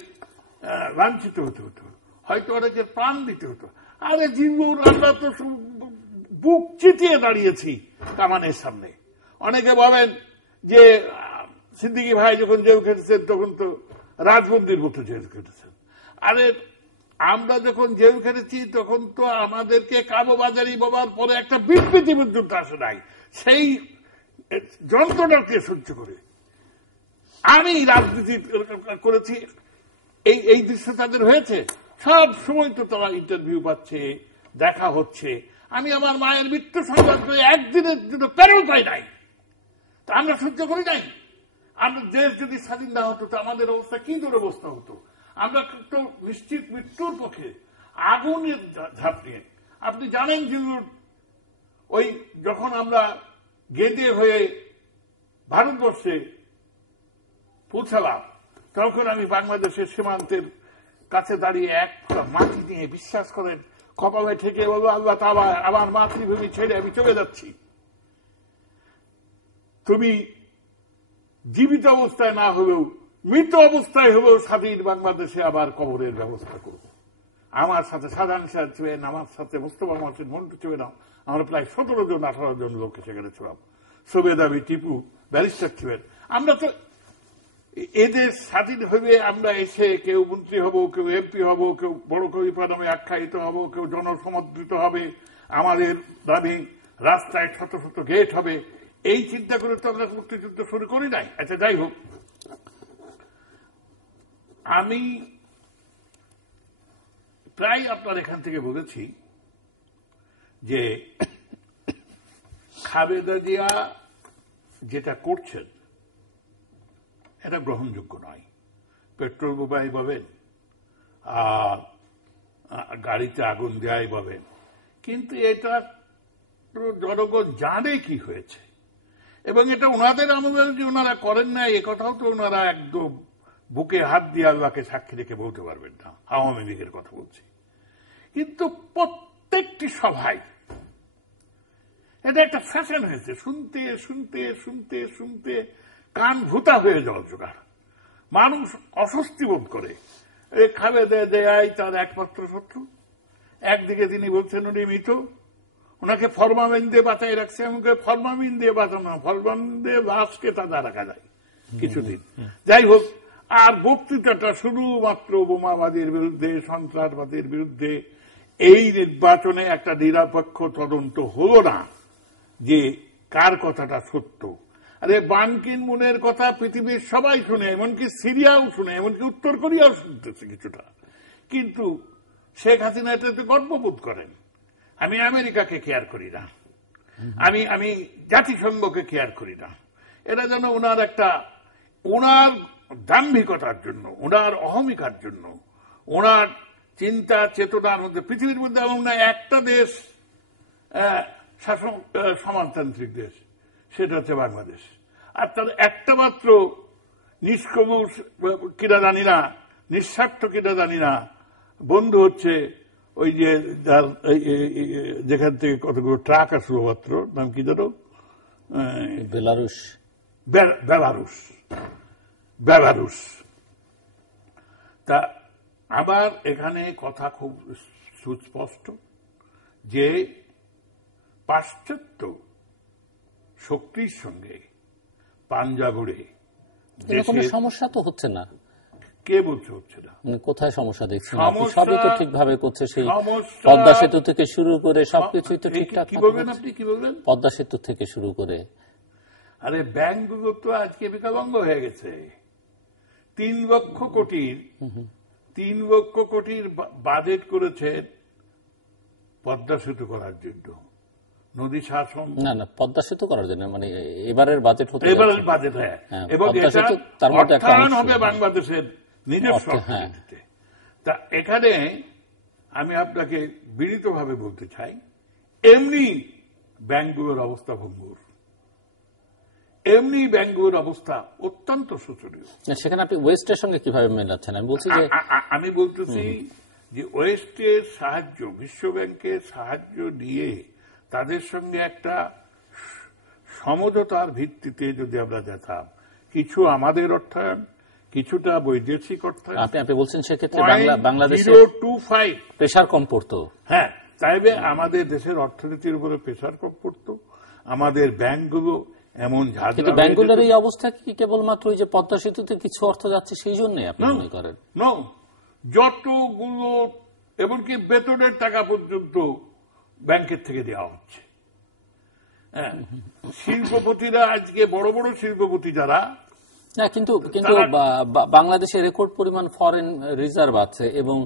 লাঞ্ছিত হতে হতো, হয়তো অনেকের প্রাণ দিতে হতো। আরে জিম্বুর আমরা তো বুক চিতিয়ে দাঁড়িয়েছি কামানের সামনে। অনেকে বলেন যে সিদ্দিকী ভাই যখন জেল খেটেছেন তখন তো রাজবন্দির মতো জেল খেটেছেন। আরে আমরা যখন জেল খেটেছি তখন তো আমাদেরকে কালোবাজারি বলার পরে একটা বিবৃতি পর্যন্ত আসে নাই। সেই যন্ত্রণাকে সহ্য করে আমি রাজনীতি করেছি, এই দৃশ্য তাদের হয়েছে। সব সময় তো তারা ইন্টারভিউ পাচ্ছে, দেখা হচ্ছে। আমি আমার মায়ের মৃত্যু সংবাদ করে একদিনের জন্য প্যারোল পাই নাই, তা আমরা সহ্য করি নাই। আমরা দেশ যদি স্বাধীন না হতো তো আমাদের অবস্থা কি দুরবস্থা হতো। আমরা তো নিশ্চিত মৃত্যুর পক্ষে আগুনের ঝাঁপ নিয়ে। আপনি জানেন যে ওই যখন আমরা গেদে হয়ে ভারতবর্ষে পৌঁছালাম তখন আমি বাংলাদেশের সীমান্তের কাছে দাঁড়িয়ে এক মাটি নিয়ে বিশ্বাস করেন কপালে ঠেকে বলবো, আল্লাহ তাআলা আমার মাতৃভূমি ছেড়ে আমি চলে যাচ্ছি, তুমি জীবিত অবস্থায় না হলেও মৃত অবস্থায় হলেও স্বাধীন বাংলাদেশে আবার কবরের ব্যবস্থা করব। আমার সাথে সাধারণ সাহেব ছিলেন, আমার সাথে মোস্তফা মহসিন মন্টু ছিলেন, আমরা প্রায় 17-18 জন লোক সেখানে ছিলাম। সোবেদ আলী, টিপু, ব্যারিস্টার ছিলেন। আমরা তো এদের স্বাধীন হবে আমরা এসে কেউ মন্ত্রী হব, কেউ এমপি হব, কেউ বড় কবিতা নামে আখ্যায়িত হব, কেউ জনসমর্থিত হবে, আমাদের দাবি রাস্তায় শত শত গেট হবে, এই চিন্তা করে তো আমরা মুক্তিযুদ্ধ শুরু করি নাই। আচ্ছা, যাই হোক, আমি প্রায় আপনার এখান থেকে বলেছি যে খালেদা জিয়া যেটা করছেন এটা গ্রহণযোগ্য নয়। পেট্রোল বোমাই পাবেন আর গাড়িতে আগুন দেওয়াই পাবেন, কিন্তু এটা জনগণ জানে কি হয়েছে, এবং এটা ওনাদের আমলে যে ওনারা করেন না এ কথাও তো ওনারা একদম বুকে হাত দিয়ে আল্লাহকে সাক্ষী রেখে বলতে পারবেন না। আওয়ামী লীগের কথা বলছি, কিন্তু প্রত্যেকটি সভায় এটা একটা ফ্যাশন হয়েছে, শুনতে শুনতে শুনতে শুনতে কান ভূতা হয়ে যাওয়ার জোগাড়। মানুষ অস্বস্তি বোধ করে। খালেদা জিয়াই তার একমাত্র শত্রু। একদিকে তিনি বলছেন উনি মৃত, ওনাকে ফরমালিন দিয়ে বাঁচাই রাখছে, এমনকি ফরমালিন দিয়ে বাঁচানো, ফরমালিন দিয়ে লাশকে তাজা রাখা যায় কিছুদিন। যাই হোক, আর বক্তৃতাটা শুধুমাত্র বোমাবাদীর বিরুদ্ধে, সন্ত্রাসবাদীর বিরুদ্ধে। এই নির্বাচনে একটা নিরপেক্ষ তদন্ত হলো না যে কার কথাটা সত্য। আরে বান কি মুনের কথা পৃথিবীর সবাই শুনে, এমনকি সিরিয়াও শুনে, এমনকি উত্তর কোরিয়াও শুনতেছে কিছুটা, কিন্তু শেখ হাসিনা এটাতে গর্ববোধ করেন। আমি আমেরিকাকে কেয়ার করি না, আমি জাতিসংঘকে কেয়ার করি না। এটা যেন ওনার একটা, ওনার দাম্ভিকতার জন্য, ওনার অহমিকার জন্য, ওনার চিন্তা চেতনার মধ্যে পৃথিবীর মধ্যে এমন না একটা দেশ শাসন সমাজতান্ত্রিক দেশ, সেটা হচ্ছে বাংলাদেশ। আর তার একটা মাত্র নিষ্কম কিনা জানি না, নিঃস্বার্থ কিনা জানি না বন্ধু হচ্ছে ওই যে যেখান থেকে কতগুলো ট্রাক আসলো মাত্র, নাম কি জানো? বেলারুশ। বেলারুশ, বেলারুশ। তা আবার এখানে কথা খুব সুস্পষ্ট যে পাশ্চাত্য শক্তির সঙ্গে পাঞ্জা গড়ে কোনো সমস্যা তো হচ্ছে না। কে বলছে হচ্ছে না? কোথায় সমস্যা দেখছেন? সবই তো ঠিকভাবে করছে, সেই পদ্মা সেতু থেকে শুরু করে সবকিছুই তো ঠিকঠাক। কি বলবেন আপনি, কি বলবেন? পদ্মা সেতু থেকে শুরু করে, আরে ব্যাংকগুলো তো আজকে বিকলাঙ্গ হয়ে গেছে। 3 লক্ষ কোটির বাজেট করেছে পদ্মা সেতু করার জন্য, নদী শাসন না পদ্মা সেতু করার জন্য, মানে এবারের বাজেট হতে, এবারের বাজেট, হ্যাঁ, এবং অর্থায়ন হবে বাংলাদেশের নিজস্ব অর্থনীতিতে। তা এখানে আমি আপনাকে বিনীতভাবে বলতে চাই, এমনি ব্যাংকগুলোর অবস্থা ভঙ্গুর, এমনি ব্যাংকগুলোর অবস্থা অত্যন্ত শোচনীয়। সেখানে আপনি ওয়েস্টের সঙ্গে কিভাবে মেলাচ্ছেন? আমি বলছি যে, আমি বলতেছি যে ওয়েস্টের সাহায্য, বিশ্বব্যাংকের সাহায্য নিয়ে তাদের সঙ্গে একটা সমঝোতার ভিত্তিতে যদি আমরা যেতাম, কিছু আমাদের অর্থায়ন, কিছুটা বৈদেশিক অর্থায়ন। আপনি বলছেন সেক্ষেত্রে বাংলাদেশে 0.25 প্রেসার কম পড়তো। হ্যাঁ, চাইবে আমাদের দেশের অর্থনীতির উপরে প্রেসার কম পড়তো, আমাদের ব্যাংকগুলো এমন ঝাঁঝরা। কিন্তু ব্যাংকগুলোর এই অবস্থা কি কেবলমাত্র ওই যে পদ্মা সেতুতে কিছু অর্থ যাচ্ছে সেই জন্য আপনি মনে করেন? যতগুলো, এমনকি বেতনের টাকা পর্যন্ত ব্যাংকের থেকে দেওয়া হচ্ছে। শিল্পপতিরা আজকে, বড় বড় শিল্পপতি যারা, না কিন্তু বাংলাদেশে রেকর্ড পরিমাণ ফরেন রিজার্ভ আছে, এবং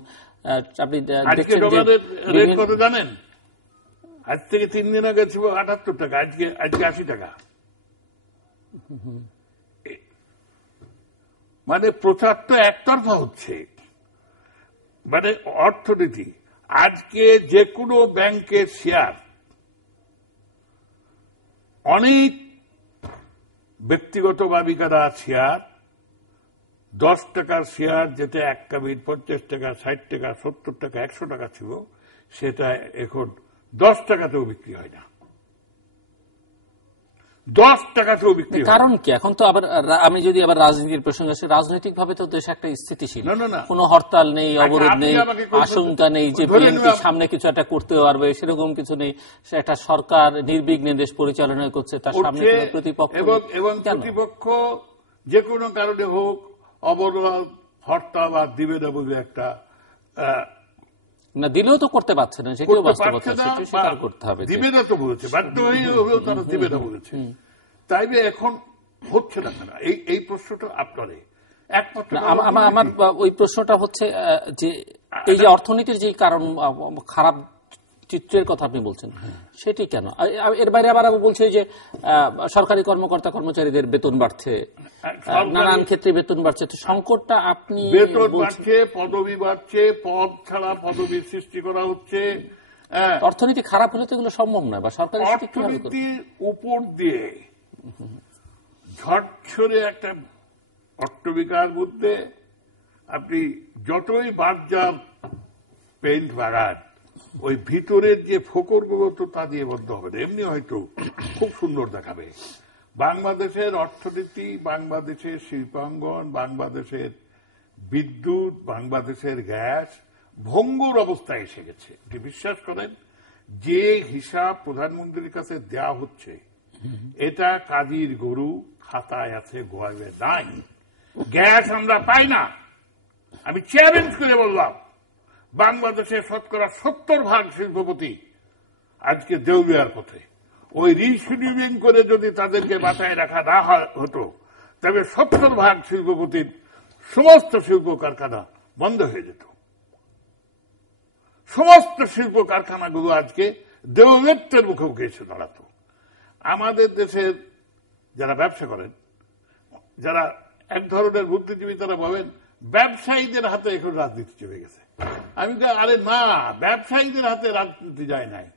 আপনি দেখছেন রেট কত জানেন? আজ থেকে 3 দিন আগে ছিল 78 টাকা, আজকে 80 টাকা। মানে প্রচার তো একতরফা হচ্ছে, মানে অর্থনীতি। আজকে যে কোনো ব্যাংকের শেয়ার অনেক ব্যক্তিগত ভাবিকারা শেয়ার, 10 টাকার শেয়ার যেটা 1 কাবির 50 টাকা, 60 টাকা, 70 টাকা, 100 টাকা ছিল, সেটা এখন 10 টাকাতেও বিক্রি হয় না। 10 টাকাতেও বিক্রি। কারণ কি? এখন তো আবার আমি যদি আবার রাজনীতির প্রসঙ্গে আসি, রাজনৈতিক ভাবে তো দেশ একটা স্থিতিশীল, কোনো হরতাল নেই, অবরোধ নেই, আশঙ্কা নেই যে বিএনপি সামনে কিছু একটা করতে পারবে, সেরকম কিছু নেই। সে একটা সরকার নির্বিঘ্নে দেশ পরিচালনা করছে, তার সামনে কোনো প্রতিপক্ষ, এবং প্রতিপক্ষ যে কোনো কারণে হোক অবরোধ হরতাল আর দিবে না বলে একটা না দিলেও তো করতে পারছে না, সেটাও বাস্তবতা, সেটা স্বীকার করতে হবে। দিবে না তো বলেছে, বাধ্য হয়ে হলেও তারা দিবে না বলেছে, তাইবে এখন হচ্ছে না কেন এই প্রশ্নটা আপনারে একমাত্র। আমার ওই প্রশ্নটা হচ্ছে যে এই যে অর্থনীতির যে কারণ খারাপ চিত্রের কথা আপনি বলছেন, সেটি কেন? এর বাইরে আবার বলছে যে সরকারি কর্মকর্তা কর্মচারীদের বেতন বাড়ছে, নানান ক্ষেত্রে বেতন বাড়ছে, তো সংকটটা আপনি বেতন বাড়ছে, পদবি বাড়ছে, পদ ছাড়া পদবি সৃষ্টি করা হচ্ছে। অর্থনীতি খারাপ হলে তো এগুলো সম্ভব নয়, বা সরকারি অর্থনীতির উপর দিয়ে ঝড়ছড়ে একটা অট্টবিকার মধ্যে আপনি যতই বাদজার পেইন্ট লাগান, ওই ভিতরের যে ফোকরগুলো তো তা দিয়ে বন্ধ হবে না। এমনি হয়তো খুব সুন্দর দেখাবে বাংলাদেশের অর্থনীতি, বাংলাদেশের শিল্পাঙ্গন, বাংলাদেশের বিদ্যুৎ, বাংলাদেশের গ্যাস ভঙ্গুর অবস্থায় এসে গেছে। আপনি বিশ্বাস করেন, যে হিসাব প্রধানমন্ত্রীর কাছে দেয়া হচ্ছে এটা কাজীর গরু, খাতায় আছে গোয়ালে নাই। গ্যাস আমরা পাই না। আমি চ্যালেঞ্জ করে বললাম, বাংলাদেশের শতকরা 70% শিল্পপতি আজকে দেউলিয়ার পথে। ওই রিশিডিউলিং করে যদি তাদেরকে বাঁচায় রাখা না হতো, তবে 70% শিল্পপতির সমস্ত শিল্প কারখানা বন্ধ হয়ে যেত। সমস্ত শিল্প কারখানাগুলো আজকে দেউলিয়াতের মুখোমুখি এসে দাঁড়াতো। আমাদের দেশের যারা ব্যবসা করেন, যারা এক ধরনের বুদ্ধিজীবী, তারা বলেন ব্যবসায়ীদের হাতে এখন রাজনীতি চলে গেছে। আমি আরে না, ব্যবসায়ীদের হাতে রাজনীতি যায় নাই,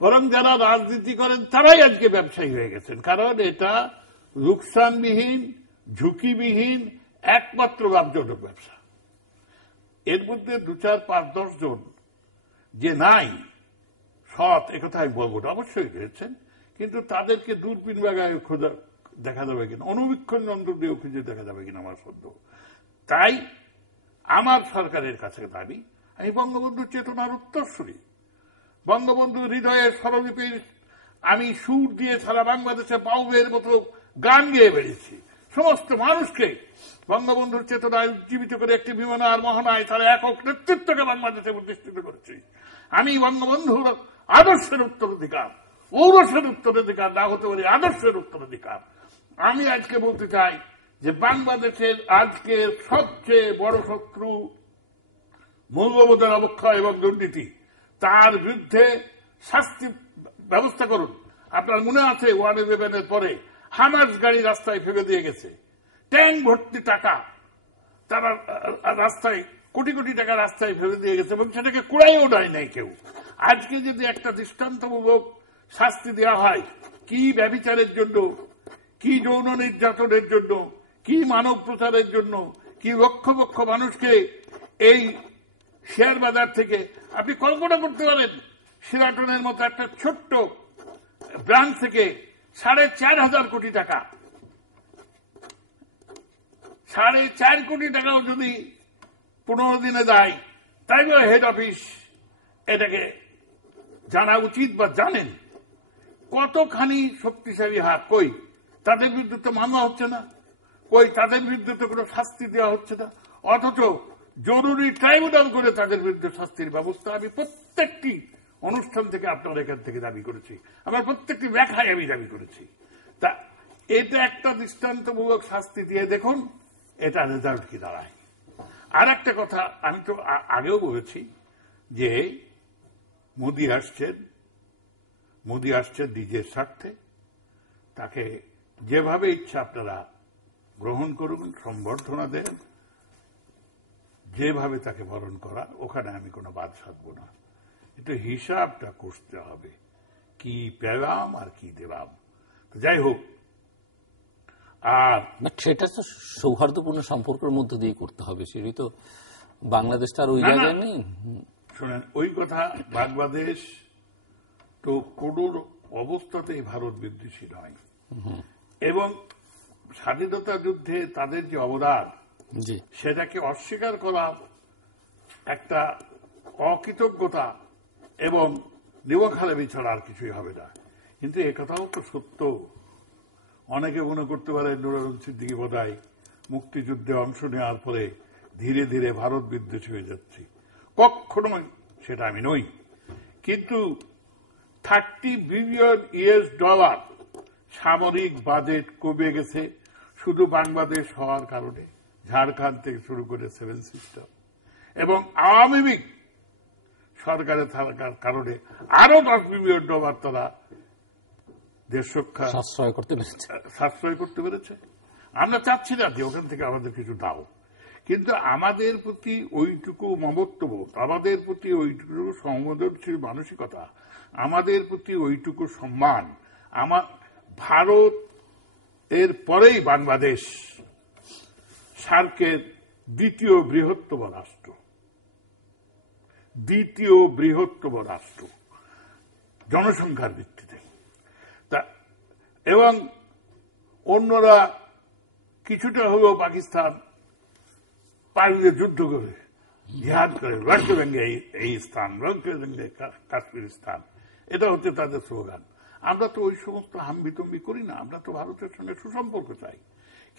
বরং যারা রাজনীতি করেন তারাই আজকে ব্যবসায়ী হয়ে গেছেন। কারণ এটা লোকসানবিহীন, ঝুঁকিবিহীন, একমাত্র লাভজনক ব্যবসা। এর মধ্যে 2, 4, 5, 10 জন যে নাই সৎ, একথা আমি বলবো না, অবশ্যই রয়েছেন, কিন্তু তাদেরকে দূরবীন বাগায় খোঁজা দেখা যাবে কিনা, অনুবীক্ষণ যন্ত্র দিয়েও খুঁজে দেখা যাবে কিনা আমার সন্দেহ। তাই আমার সরকারের কাছে দাবি, আমি বঙ্গবন্ধুর চেতনার উত্তরসূরি, বঙ্গবন্ধুর হৃদয়ের স্বরলিপির আমি সুর দিয়ে সারা বাংলাদেশে বাউলের মতো গান গেয়ে বেরিয়েছি। সমস্ত মানুষকে বঙ্গবন্ধুর চেতনায় উজ্জীবিত করে একটি বিমানার মহানায় তারা একক নেতৃত্বকে বাংলাদেশে প্রতিষ্ঠিত করেছি। আমি বঙ্গবন্ধুর আদর্শের উত্তরাধিকার, ঔরসের উত্তরাধিকার না হতে পারি, আদর্শের উত্তরাধিকার। আমি আজকে বলতে চাই যে বাংলাদেশের আজকে সবচেয়ে বড় শত্রু মূল্যবোধের অবক্ষয় এবং দুর্নীতি। তার বিরুদ্ধে শাস্তি ব্যবস্থা করুন। আপনার মনে আছে 1/11 পরে হামাস গাড়ি রাস্তায় ফেলে দিয়ে গেছে, ট্যাঙ্ক ভর্তি টাকা তারা রাস্তায়, কোটি কোটি টাকা রাস্তায় ফেলে দিয়ে গেছে, এবং সেটাকে কুড়াইও দেয় নাই কেউ। আজকে যদি একটা দৃষ্টান্তমূলক শাস্তি দেওয়া হয়, কি ব্যভিচারের জন্য, কি যৌন নির্যাতনের জন্য, কি মানব প্রচারের জন্য, কি লক্ষ লক্ষ মানুষকে এই শেয়ার বাজার থেকে, আপনি কল্পনা করতে পারেন শিরাটনের মতো একটা ছোট্ট ব্রাঞ্চ থেকে 4.5 কোটি টাকা, 4.5 কোটি টাকাও যদি 15 দিনে দেয়, তাই বলে হেড অফিস এটাকে জানা উচিত বা জানেন? কতখানি শক্তিশালী হাত। কই তাদের বিরুদ্ধে তো মামলা হচ্ছে না, কই তাদের বিরুদ্ধে তো কোনো শাস্তি দেওয়া হচ্ছে না, অথচ জরুরি ট্রাইব্যুনাল করে তাদের বিরুদ্ধে শাস্তির ব্যবস্থা আমি প্রত্যেকটি অনুষ্ঠান থেকে আপনার এখান থেকে দাবি করেছি, আমার প্রত্যেকটি লেখায় আমি দাবি করেছি। তা এটা একটা দৃষ্টান্তমূলক শাস্তি দিয়ে দেখুন এটা রেজাল্ট কি দাঁড়ায়। আর একটা কথা আমি তো আগেও বলেছি যে মোদি আসছেন নিজের স্বার্থে, তাকে যেভাবে ইচ্ছা আপনারা গ্রহণ করুন, সম্বর্ধনা দেন, যেভাবে তাকে বরণ করা, ওখানে আমি কোনো বাদ সাধব না। কিন্তু হিসাবটা করতে হবে, কি পেলাম আর কি দিলাম। যাই হোক, আর সেটা তো সৌহার্দ্যপূর্ণ সম্পর্কের মধ্য দিয়ে করতে হবে, সেটি তো বাংলাদেশ তার ওই জায়গায় নেই। শোনেন, ওই কথা, বাংলাদেশ তো কোন অবস্থাতেই ভারত বিদ্বেষী নয়, এবং স্বাধীনতা যুদ্ধে তাদের যে অবদান সেটাকে অস্বীকার করা একটা অকৃতজ্ঞতা এবং নিমখালামি ছাড়া আর কিছুই হবে না। কিন্তু একথাও তো সত্য, অনেকে মনে করতে পারে নুরুল সিদ্দিকী বোধহয় মুক্তিযুদ্ধে অংশ নেওয়ার পরে ধীরে ধীরে ভারত বিদ্বেষী হয়ে যাচ্ছি। কখনো সেটা আমি নই। কিন্তু $30 বিলিয়ন সামরিক বাজেট কমে গেছে শুধু বাংলাদেশ হওয়ার কারণে, ঝাড়খণ্ড থেকে শুরু করে 7 সিস্টার এবং আওয়ামী লীগ সরকারে থাকার কারণে আরো $10 বিলিয়ন তারা দেশ রক্ষা সাশ্রয় করতে পেরেছে। আমরা চাচ্ছি না যে ওখান থেকে আমাদের কিছু দাও, কিন্তু আমাদের প্রতি ওইটুকু মমত্ববোধ, আমাদের প্রতি ওইটুকু সংবেদনশীল মানসিকতা, আমাদের প্রতি ওইটুকু সম্মান, আমার ভারত এর পরেই বাংলাদেশ সার্কের দ্বিতীয় বৃহত্তম রাষ্ট্র জনসংখ্যার ভিত্তিতে। এবং অন্যরা কিছুটা হলেও পাকিস্তান পারলে যুদ্ধ করে জিহাদ করে রক্ত ভেঙ্গে এই স্থান, রক্ত ভেঙ্গে কাশ্মীর স্থান, এটা হচ্ছে তাদের স্লোগান। আমরা তো ওই সমস্ত হাম্বিতম্বি করি না, আমরা তো ভারতের সঙ্গে সুসম্পর্ক চাই।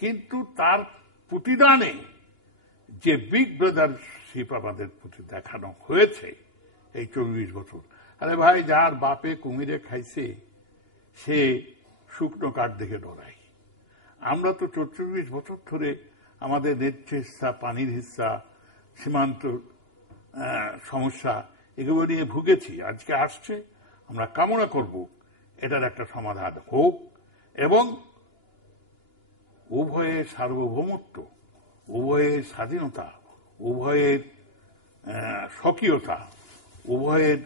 কিন্তু তার প্রতিদানে যে বিগ ব্রাদারশিপ আমাদের প্রতি দেখানো হয়েছে এই 40 বছর, আরে ভাই, যার বাপে কুমিরে খাইছে সে শুকনো কাঠ দেখে ডরায়। আমরা তো 44 বছর ধরে আমাদের নেত্র হিস্সা, পানির হিস্সা, সীমান্ত সমস্যা এগুলো নিয়ে ভুগেছি। আজকে আসছে, আমরা কামনা করব এটার একটা সমাধান হোক এবং উভয়ের সার্বভৌমত্ব, উভয়ের স্বাধীনতা, উভয়ের স্বকীয়তা, উভয়ের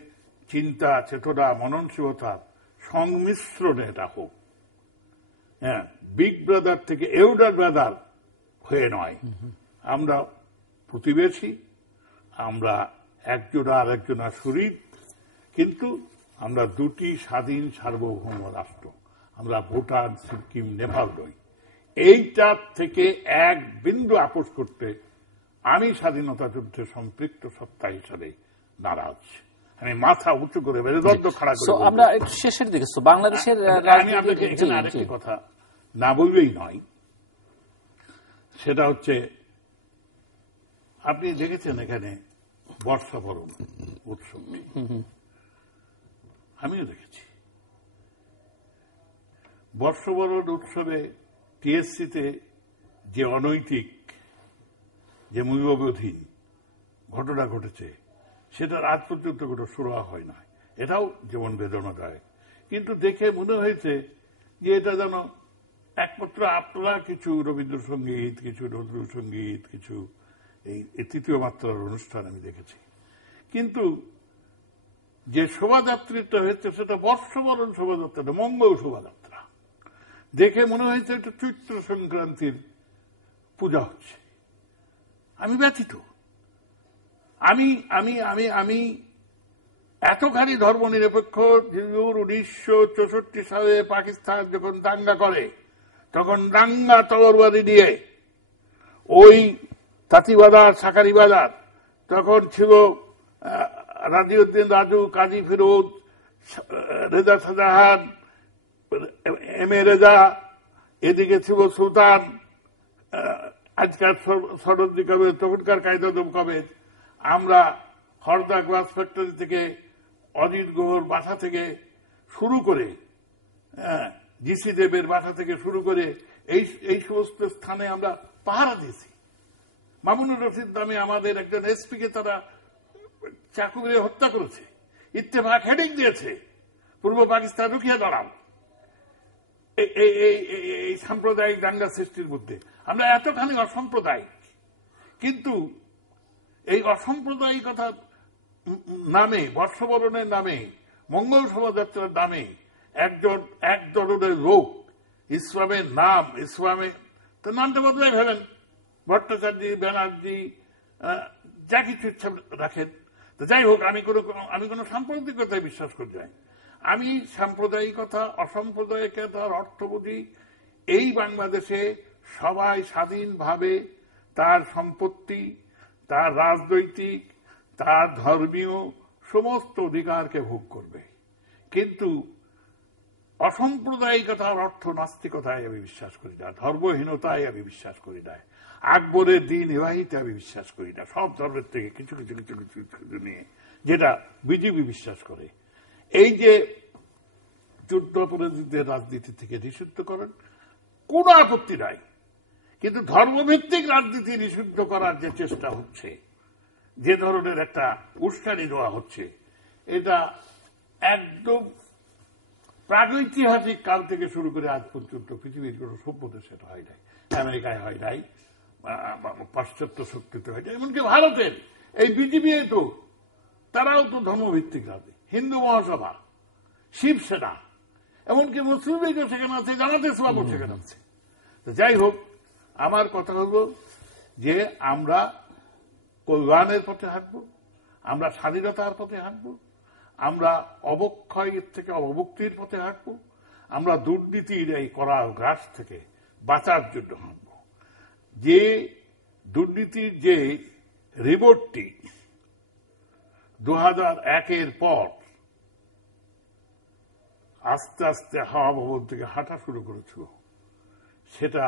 চিন্তা চেতনা মননশীলতার সংমিশ্রণে এটা হোক। হ্যাঁ, বিগ ব্রাদার থেকে এল্ডার ব্রাদার হয়ে নয়। আমরা প্রতিবেশী, আমরা একজনা আর একজনা শরীর, কিন্তু আমরা দুটি স্বাধীন সার্বভৌম রাষ্ট্র। আমরা ভুটান, সিকিম, নেপাল নই। এইটার থেকে এক বিন্দু আপোস করতে আমি স্বাধীনতা যুদ্ধে সম্পৃক্ত সত্তা হিসাবে নারাজ। আমি মাথা উঁচু করে মেরুদণ্ড খাড়া করে। আমরা একটু শেষের দিকে বাংলাদেশের আমি আপনাকে এখানে আরেকটি কথা না বললেই নয়, সেটা হচ্ছে আপনি দেখেছেন এখানে বর্ষাবরণ উৎসবটি, আমিও দেখেছি। বর্ষবরণ উৎসবে টিএসসিতে যে অনৈতিক, যে মূল্যবোধহীন ঘটনা ঘটেছে সেটার আজ পর্যন্ত কোনো সুরাহা হয় না। এটাও যেমন বেদনাদায়ক, কিন্তু দেখে মনে হয়েছে যে এটা যেন একমাত্র আপনারা কিছু রবীন্দ্রসঙ্গীত, কিছু নজরুল সঙ্গীত, কিছু এই তৃতীয় মাত্রার অনুষ্ঠান আমি দেখেছি। কিন্তু যে শোভাযাত্রীটা হয়েছে সেটা বর্ষবরণ শোভাযাত্রা, মঙ্গল শোভাযাত্রা। দেখে মনে হয়েছে এটা চৈত্র সংক্রান্তির পূজা হচ্ছে। আমি ব্যথিত। আমি আমি আমি আমি এতখানি ধর্মনিরপেক্ষ। 1964 সালে পাকিস্তান যখন দাঙ্গা করে, তখন দাঙ্গা তরবারি দিয়ে ওই তাঁতিবাজার, শাকারি বাজার, তখন ছিল রাজিউদ্দিন রাজু, কাজী ফিরোজ, রেজা শাহজাহান, এম এ রেজা, এদিকে ছিল সুলতান, আজকাল সরদ্দি কবের, তখনকার কায়দাদম কবের। আমরা হরদা গ্লাস ফ্যাক্টরি থেকে, অজিত গুহর বাসা থেকে শুরু করে, জিসি দেবের বাসা থেকে শুরু করে এই সমস্ত স্থানে আমরা পাহারা দিয়েছি। মামুনুর রশিদ নামে আমাদের একজন এসপিকে তারা চাকু মেরে হত্যা করেছে। ইত্তেফাক হেডিং দিয়েছে, পূর্ব পাকিস্তান রুখিয়ে দাঁড়াও এই সাম্প্রদায়িক দাঙ্গা সৃষ্টির মধ্যে। আমরা এতখানি অসাম্প্রদায়িক, কিন্তু এই অসাম্প্রদায়িকতার নামে, বর্ষবরণের নামে, মঙ্গল শোভাযাত্রার নামে এক ধরনের লোক ইসলামের নাম, ইসলামের তো নামটা বদলাই ফেলেন, ভট্টাচার্য, ব্যানার্জি, যা কিছু ইচ্ছা রাখেন। তো যাই হোক, আমি কোনো সাম্প্রদায়িকতায় বিশ্বাস করি নাই। আমি সাম্প্রদায়িকতা, অসাম্প্রদায়িকতার অর্থ বুঝি এই বাংলাদেশে সবাই স্বাধীনভাবে তার সম্পত্তি, তার রাজনৈতিক, তার ধর্মীয় সমস্ত অধিকারকে ভোগ করবে। কিন্তু অসাম্প্রদায়িকতার অর্থ নাস্তিকতায় আমি বিশ্বাস করি না, ধর্মহীনতায় আমি বিশ্বাস করি না, আকবরের দিন এবাহিতে আমি বিশ্বাস করি না। সব ধর্মের থেকে কিছু কিছু কিছু কিছু কিছু নিয়ে, যেটা বিজেপি বিশ্বাস করে। এই যে যুদ্ধাপরাধীদের রাজনীতি থেকে নিষিদ্ধ করেন, কোন আপত্তি নাই, কিন্তু ধর্মভিত্তিক রাজনীতি নিষিদ্ধ করার যে চেষ্টা হচ্ছে, যে ধরনের একটা উস্কানি দেওয়া হচ্ছে, এটা একদম প্রাগৈতিহাসিক কাল থেকে শুরু করে আজ পর্যন্ত পৃথিবীর কোন সভ্য দেশে হয় নাই, আমেরিকায় হয় নাই, পাশ্চাত্য শক্তিতে হয় নাই, এমনকি ভারতের এই বিজেপি তো তারাও তো ধর্মভিত্তিক রাজনীতি, হিন্দু মহাসভা, শিবসেনা, এমনকি মুসলিম লীগও সেখানে আছে, জামাতে ইসলামও সেখানে আছে। যাই হোক, আমার কথা হলো যে আমরা কল্যাণের পথে হাঁটব, আমরা স্বাধীনতার পথে হাঁটব, আমরা অবক্ষয়ের থেকে অবমুক্তির পথে হাঁটব, আমরা দুর্নীতির এই করাল গ্রাস থেকে বাঁচার জন্য হাঁটব। যে দুর্নীতির যে রিপোর্টটি 2001-এর পর আস্তে আস্তে হাওয়া ভবন থেকে হাঁটা শুরু করেছিল, সেটা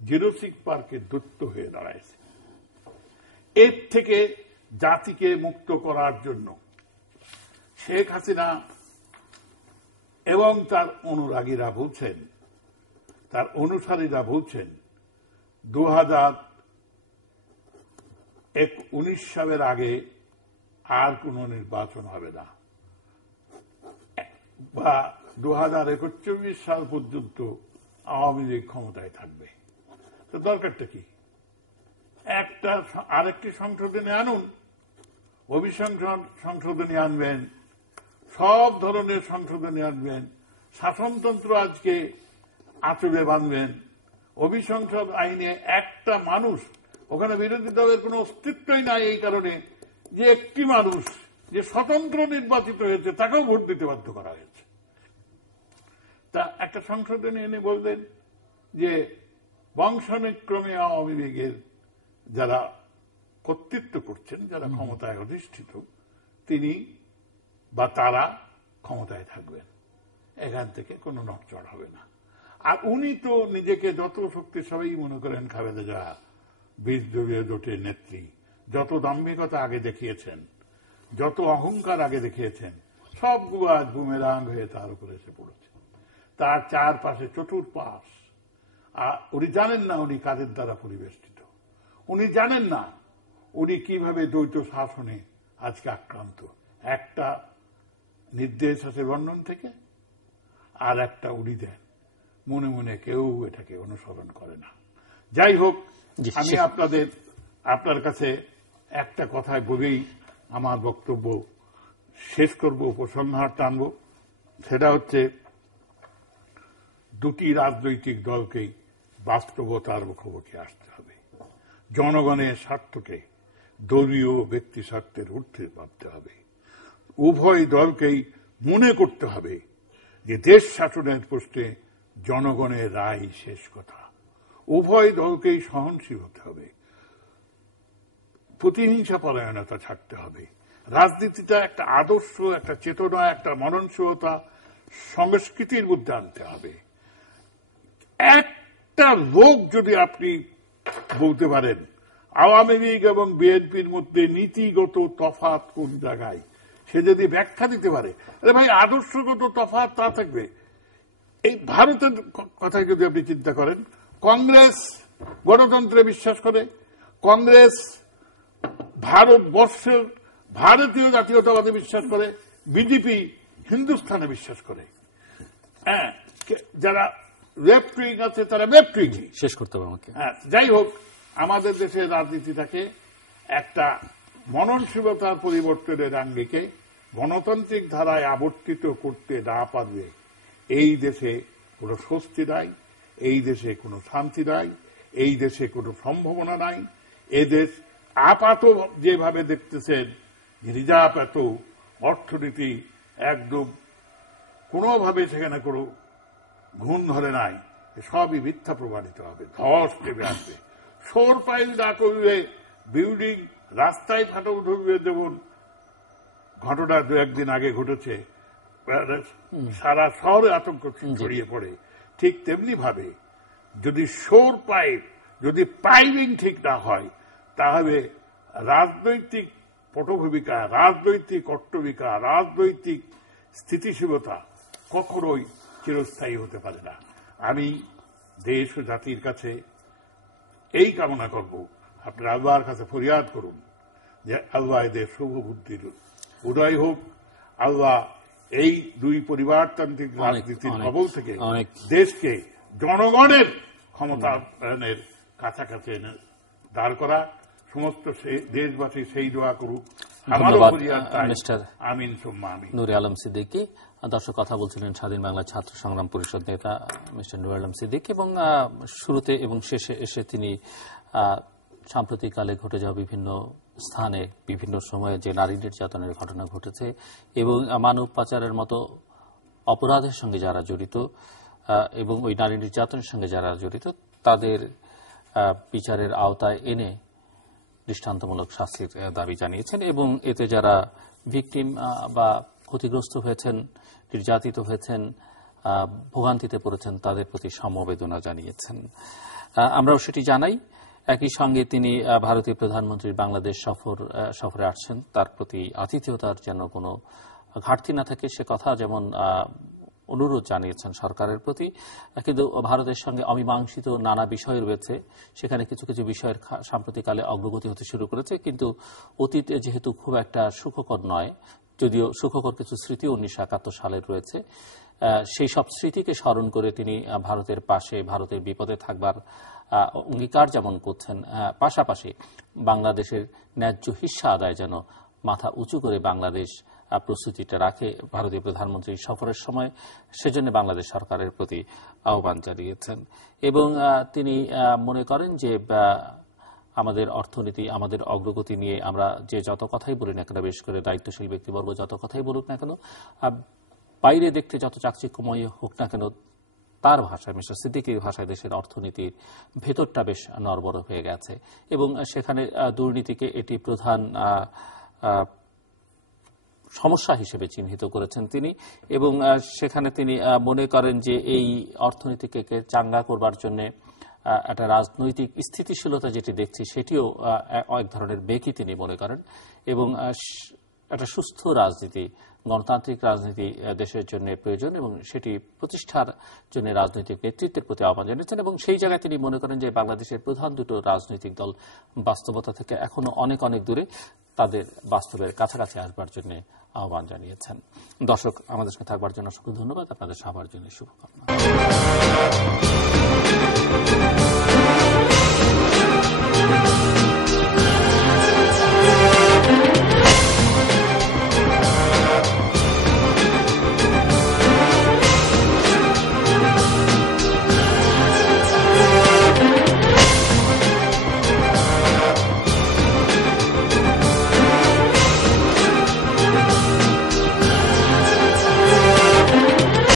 জুরাসিক পার্কের দৈত্য হয়ে দাঁড়াইছে। এর থেকে জাতিকে মুক্ত করার জন্য শেখ হাসিনা এবং তার অনুরাগীরা বলছেন, তার অনুসারীরা বলছেন 2019 সালের আগে আর কোন নির্বাচন হবে না, বা 2041 সাল পর্যন্ত আওয়ামী লীগ ক্ষমতায় থাকবে। তো দরকারটা কি? আরেকটি সংশোধনী আনুন, সংশোধনী আনবেন, সব ধরনের সংশোধনী আনবেন, শাসনতন্ত্র আজকে আঁচড়ে বাঁধবেন, অভিসংসদ আইনে একটা মানুষ, ওখানে বিরোধী দলের কোন অস্তিত্বই নাই, এই কারণে যে একটি মানুষ যে স্বতন্ত্র নির্বাচিত হয়েছে তাকেও ভোট দিতে বাধ্য করা হয়েছে। তা একটা সংশোধনী এনে বললেন যে বংশানুক্রমে আওয়ামী লীগের যারা কর্তৃত্ব করছেন, যারা ক্ষমতায় অধিষ্ঠিত, তিনি বা তারা ক্ষমতায় থাকবেন, এখান থেকে কোনো নড়চড় হবে না। আর উনি তো নিজেকে যত শক্তিশালী মনে করেন, খালেদা জিয়া 20 দলীয় জোটের নেত্রী, যত দাম্ভিকতা আগে দেখিয়েছেন, যত অহংকার আগে দেখিয়েছেন, সবগুলো আজ বুমেরাং হয়ে তার উপরে এসে পড়েছে। তার চারপাশে চতুর্পাশ, আর উনি জানেন না উনি কাদের দ্বারা পরিবেষ্টিত, উনি জানেন না উনি কিভাবে দ্বৈত শাসনে আজকে আক্রান্ত। একটা নির্দেশ আছে লন্ডন থেকে, আর একটা উনি দেন, মনে মনে কেউ এটাকে অনুসরণ করে না। যাই হোক, আমি আপনার কাছে একটা কথায় বলেই আমার বক্তব্য শেষ করব, উপসংহার টানব। সেটা হচ্ছে, দুটি রাজনৈতিক দলকেই বাস্তবতার মুখোমুখি আসতে হবে, জনগণের স্বার্থকে দলীয় ব্যক্তি স্বার্থের ঊর্ধ্বে ভাবতে হবে, উভয় দলকেই মনে করতে হবে যে দেশ শাসনের প্রশ্নে জনগণের রায় শেষ কথা, উভয় দলকেই সহনশীল হতে হবে, প্রতিহিংসা পরায়ণতা ছাড়তে হবে, রাজনীতিটা একটা আদর্শ, একটা চেতনা, একটা মননশীলতা, সংস্কৃতির মধ্যে আনতে হবে। একটা লোক যদি আপনি বলতে পারেন আওয়ামী লীগ এবং বিএনপির মধ্যে নীতিগত তফাৎ কোন জায়গায়, সে যদি ব্যাখ্যা দিতে পারে, আরে ভাই আদর্শগত তফাৎ তা থাকবে। এই ভারতের কথাই যদি আপনি চিন্তা করেন, কংগ্রেস গণতন্ত্রে বিশ্বাস করে, কংগ্রেস ভারতবর্ষের ভারতীয় জাতীয়তাবাদে বিশ্বাস করে, বিজেপি হিন্দুস্থানে বিশ্বাস করে। হ্যাঁ, যারা লেফট উইং আছে তারা লেফট উইং। শেষ করতে হবে আমাকে। হ্যাঁ, যাই হোক, আমাদের দেশের রাজনীতিটাকে একটা মননশীলতার পরিবর্তনের আঙ্গিকে গণতান্ত্রিক ধারায় আবর্তিত করতে না পারবে এই দেশে কোনো স্বস্তি নাই, এই দেশে কোনো শান্তি নাই, এই দেশে কোনো সম্ভাবনা নাই। এদেশ আপাত যেভাবে দেখতেছেন, রিজার্ভ এত, অর্থনীতি একদম কোনোভাবে সেখানে কোনো ঘুণ ধরে নাই, সবই মিথ্যা প্রমাণিত হবে, ধস নেমে আসবে। শোর পাইল না করলে বিল্ডিং রাস্তায় ফাটল ধরবে, যেমন ঘটনা দু একদিন আগে ঘটেছে সারা শহরে আতঙ্ক ছড়িয়ে পড়ে, ঠিক তেমনি ভাবে যদি শোর পাইপ, যদি পাইপিং ঠিক না হয়, তাহলে রাজনৈতিক পটভূমিকা, রাজনৈতিক অট্টবিকা, রাজনৈতিক স্থিতিশীলতা কখনোই চিরস্থায়ী হতে পারে না। আমি দেশ ও জাতির কাছে এই কামনা করব, আপনারা আল্লাহর কাছে ফরিয়াদ করুন যে আল্লাহ এদের শুভ বুদ্ধির উদয় হোক, আল্লাহ এই দুই পরিবারতান্ত্রিক রাজনীতির কবল থেকে দেশকে জনগণের ক্ষমতায়নের কাছাকাছি এনে দাঁড় করা, সমস্ত দেশবাসী সেই দোয়া করুক। আমিন সুম্মা আমিন। নূরে আলম সিদ্দিকী। দর্শক, কথা বলছিলেন স্বাধীন বাংলা ছাত্র সংগ্রাম পরিষদ নেতা মিস্টার নূরে আলম সিদ্দিকী, এবং শুরুতে এবং শেষে এসে তিনি সাম্প্রতিককালে ঘটে যাওয়া বিভিন্ন স্থানে বিভিন্ন সময়ে যে নারী নির্যাতনের ঘটনা ঘটেছে এবং মানব পাচারের মতো অপরাধের সঙ্গে যারা জড়িত এবং ওই নারী নির্যাতনের সঙ্গে যারা জড়িত তাদের বিচারের আওতায় এনে দৃষ্টান্তমূলক শাস্তির দাবি জানিয়েছেন, এবং এতে যারা ভিকটিম বা ক্ষতিগ্রস্ত হয়েছেন, নির্যাতিত হয়েছেন, ভোগান্তিতে পড়েছেন তাদের প্রতি সমবেদনা জানিয়েছেন। আমরাও সেটি জানাই। একই সঙ্গে তিনি ভারতীয় প্রধানমন্ত্রীর বাংলাদেশ সফরে আসছেন, তার প্রতি আতিথেয়তার যেন কোনো ঘাটতি না থাকে সে কথা যেমন অনুরোধ জানিয়েছেন সরকারের প্রতি, কিন্তু ভারতের সঙ্গে অমীমাংসিত নানা বিষয় রয়েছে, সেখানে কিছু কিছু বিষয়ের সাম্প্রতিককালে অগ্রগতি হতে শুরু করেছে, কিন্তু অতীতে যেহেতু খুব একটা সুখকর নয়, যদিও সুখকর কিছু স্মৃতি 1971 সালের রয়েছে, সেই সব স্মৃতিকে স্মরণ করে তিনি ভারতের পাশে, ভারতের বিপদে থাকবার অঙ্গীকার যেমন করছেন, পাশাপাশি বাংলাদেশের ন্যায্য হিস্সা আদায় যেন মাথা উঁচু করে বাংলাদেশ প্রস্তুতিটা রাখে ভারতীয় প্রধানমন্ত্রী সফরের সময়, সেজন্য বাংলাদেশ সরকারের প্রতি আহ্বান জানিয়েছেন। এবং তিনি মনে করেন যে আমাদের অর্থনীতি, আমাদের অগ্রগতি নিয়ে আমরা যে যত কথাই বলি না কেন, বিশেষ করে দায়িত্বশীল ব্যক্তিবর্গ যত কথাই বলুক না কেন, বাইরে দেখতে যত চাকচিক্যময় হোক না কেন, তার ভাষায়, মিস্টার সিদ্দিকীর ভাষায় দেশের অর্থনীতির ভেতরটা বেশ নড়বড় হয়ে গেছে, এবং সেখানে দুর্নীতিকে এটি প্রধান সমস্যা হিসেবে চিহ্নিত করেছেন তিনি। এবং সেখানে তিনি মনে করেন যে এই অর্থনীতিকে চাঙ্গা করবার জন্য একটা রাজনৈতিক স্থিতিশীলতা যেটি দেখছি সেটিও এক ধরনের বেঁকি তিনি মনে করেন, এবং একটা সুস্থ রাজনীতি, গণতান্ত্রিক রাজনীতি দেশের জন্য প্রয়োজন, এবং সেটি প্রতিষ্ঠার জন্য রাজনৈতিক নেতৃত্বের প্রতি আহ্বান জানিয়েছেন। এবং সেই জায়গায় তিনি মনে করেন যে বাংলাদেশের প্রধান দুটো রাজনৈতিক দল বাস্তবতা থেকে এখনো অনেক অনেক দূরে, তাদের বাস্তবের কাছাকাছি আসবার জন্য আহ্বান জানিয়েছেন। দর্শক, আমাদের সঙ্গে থাকবার জন্য অসংখ্য ধন্যবাদ, আপনাদের সবার জন্য শুভকামনা।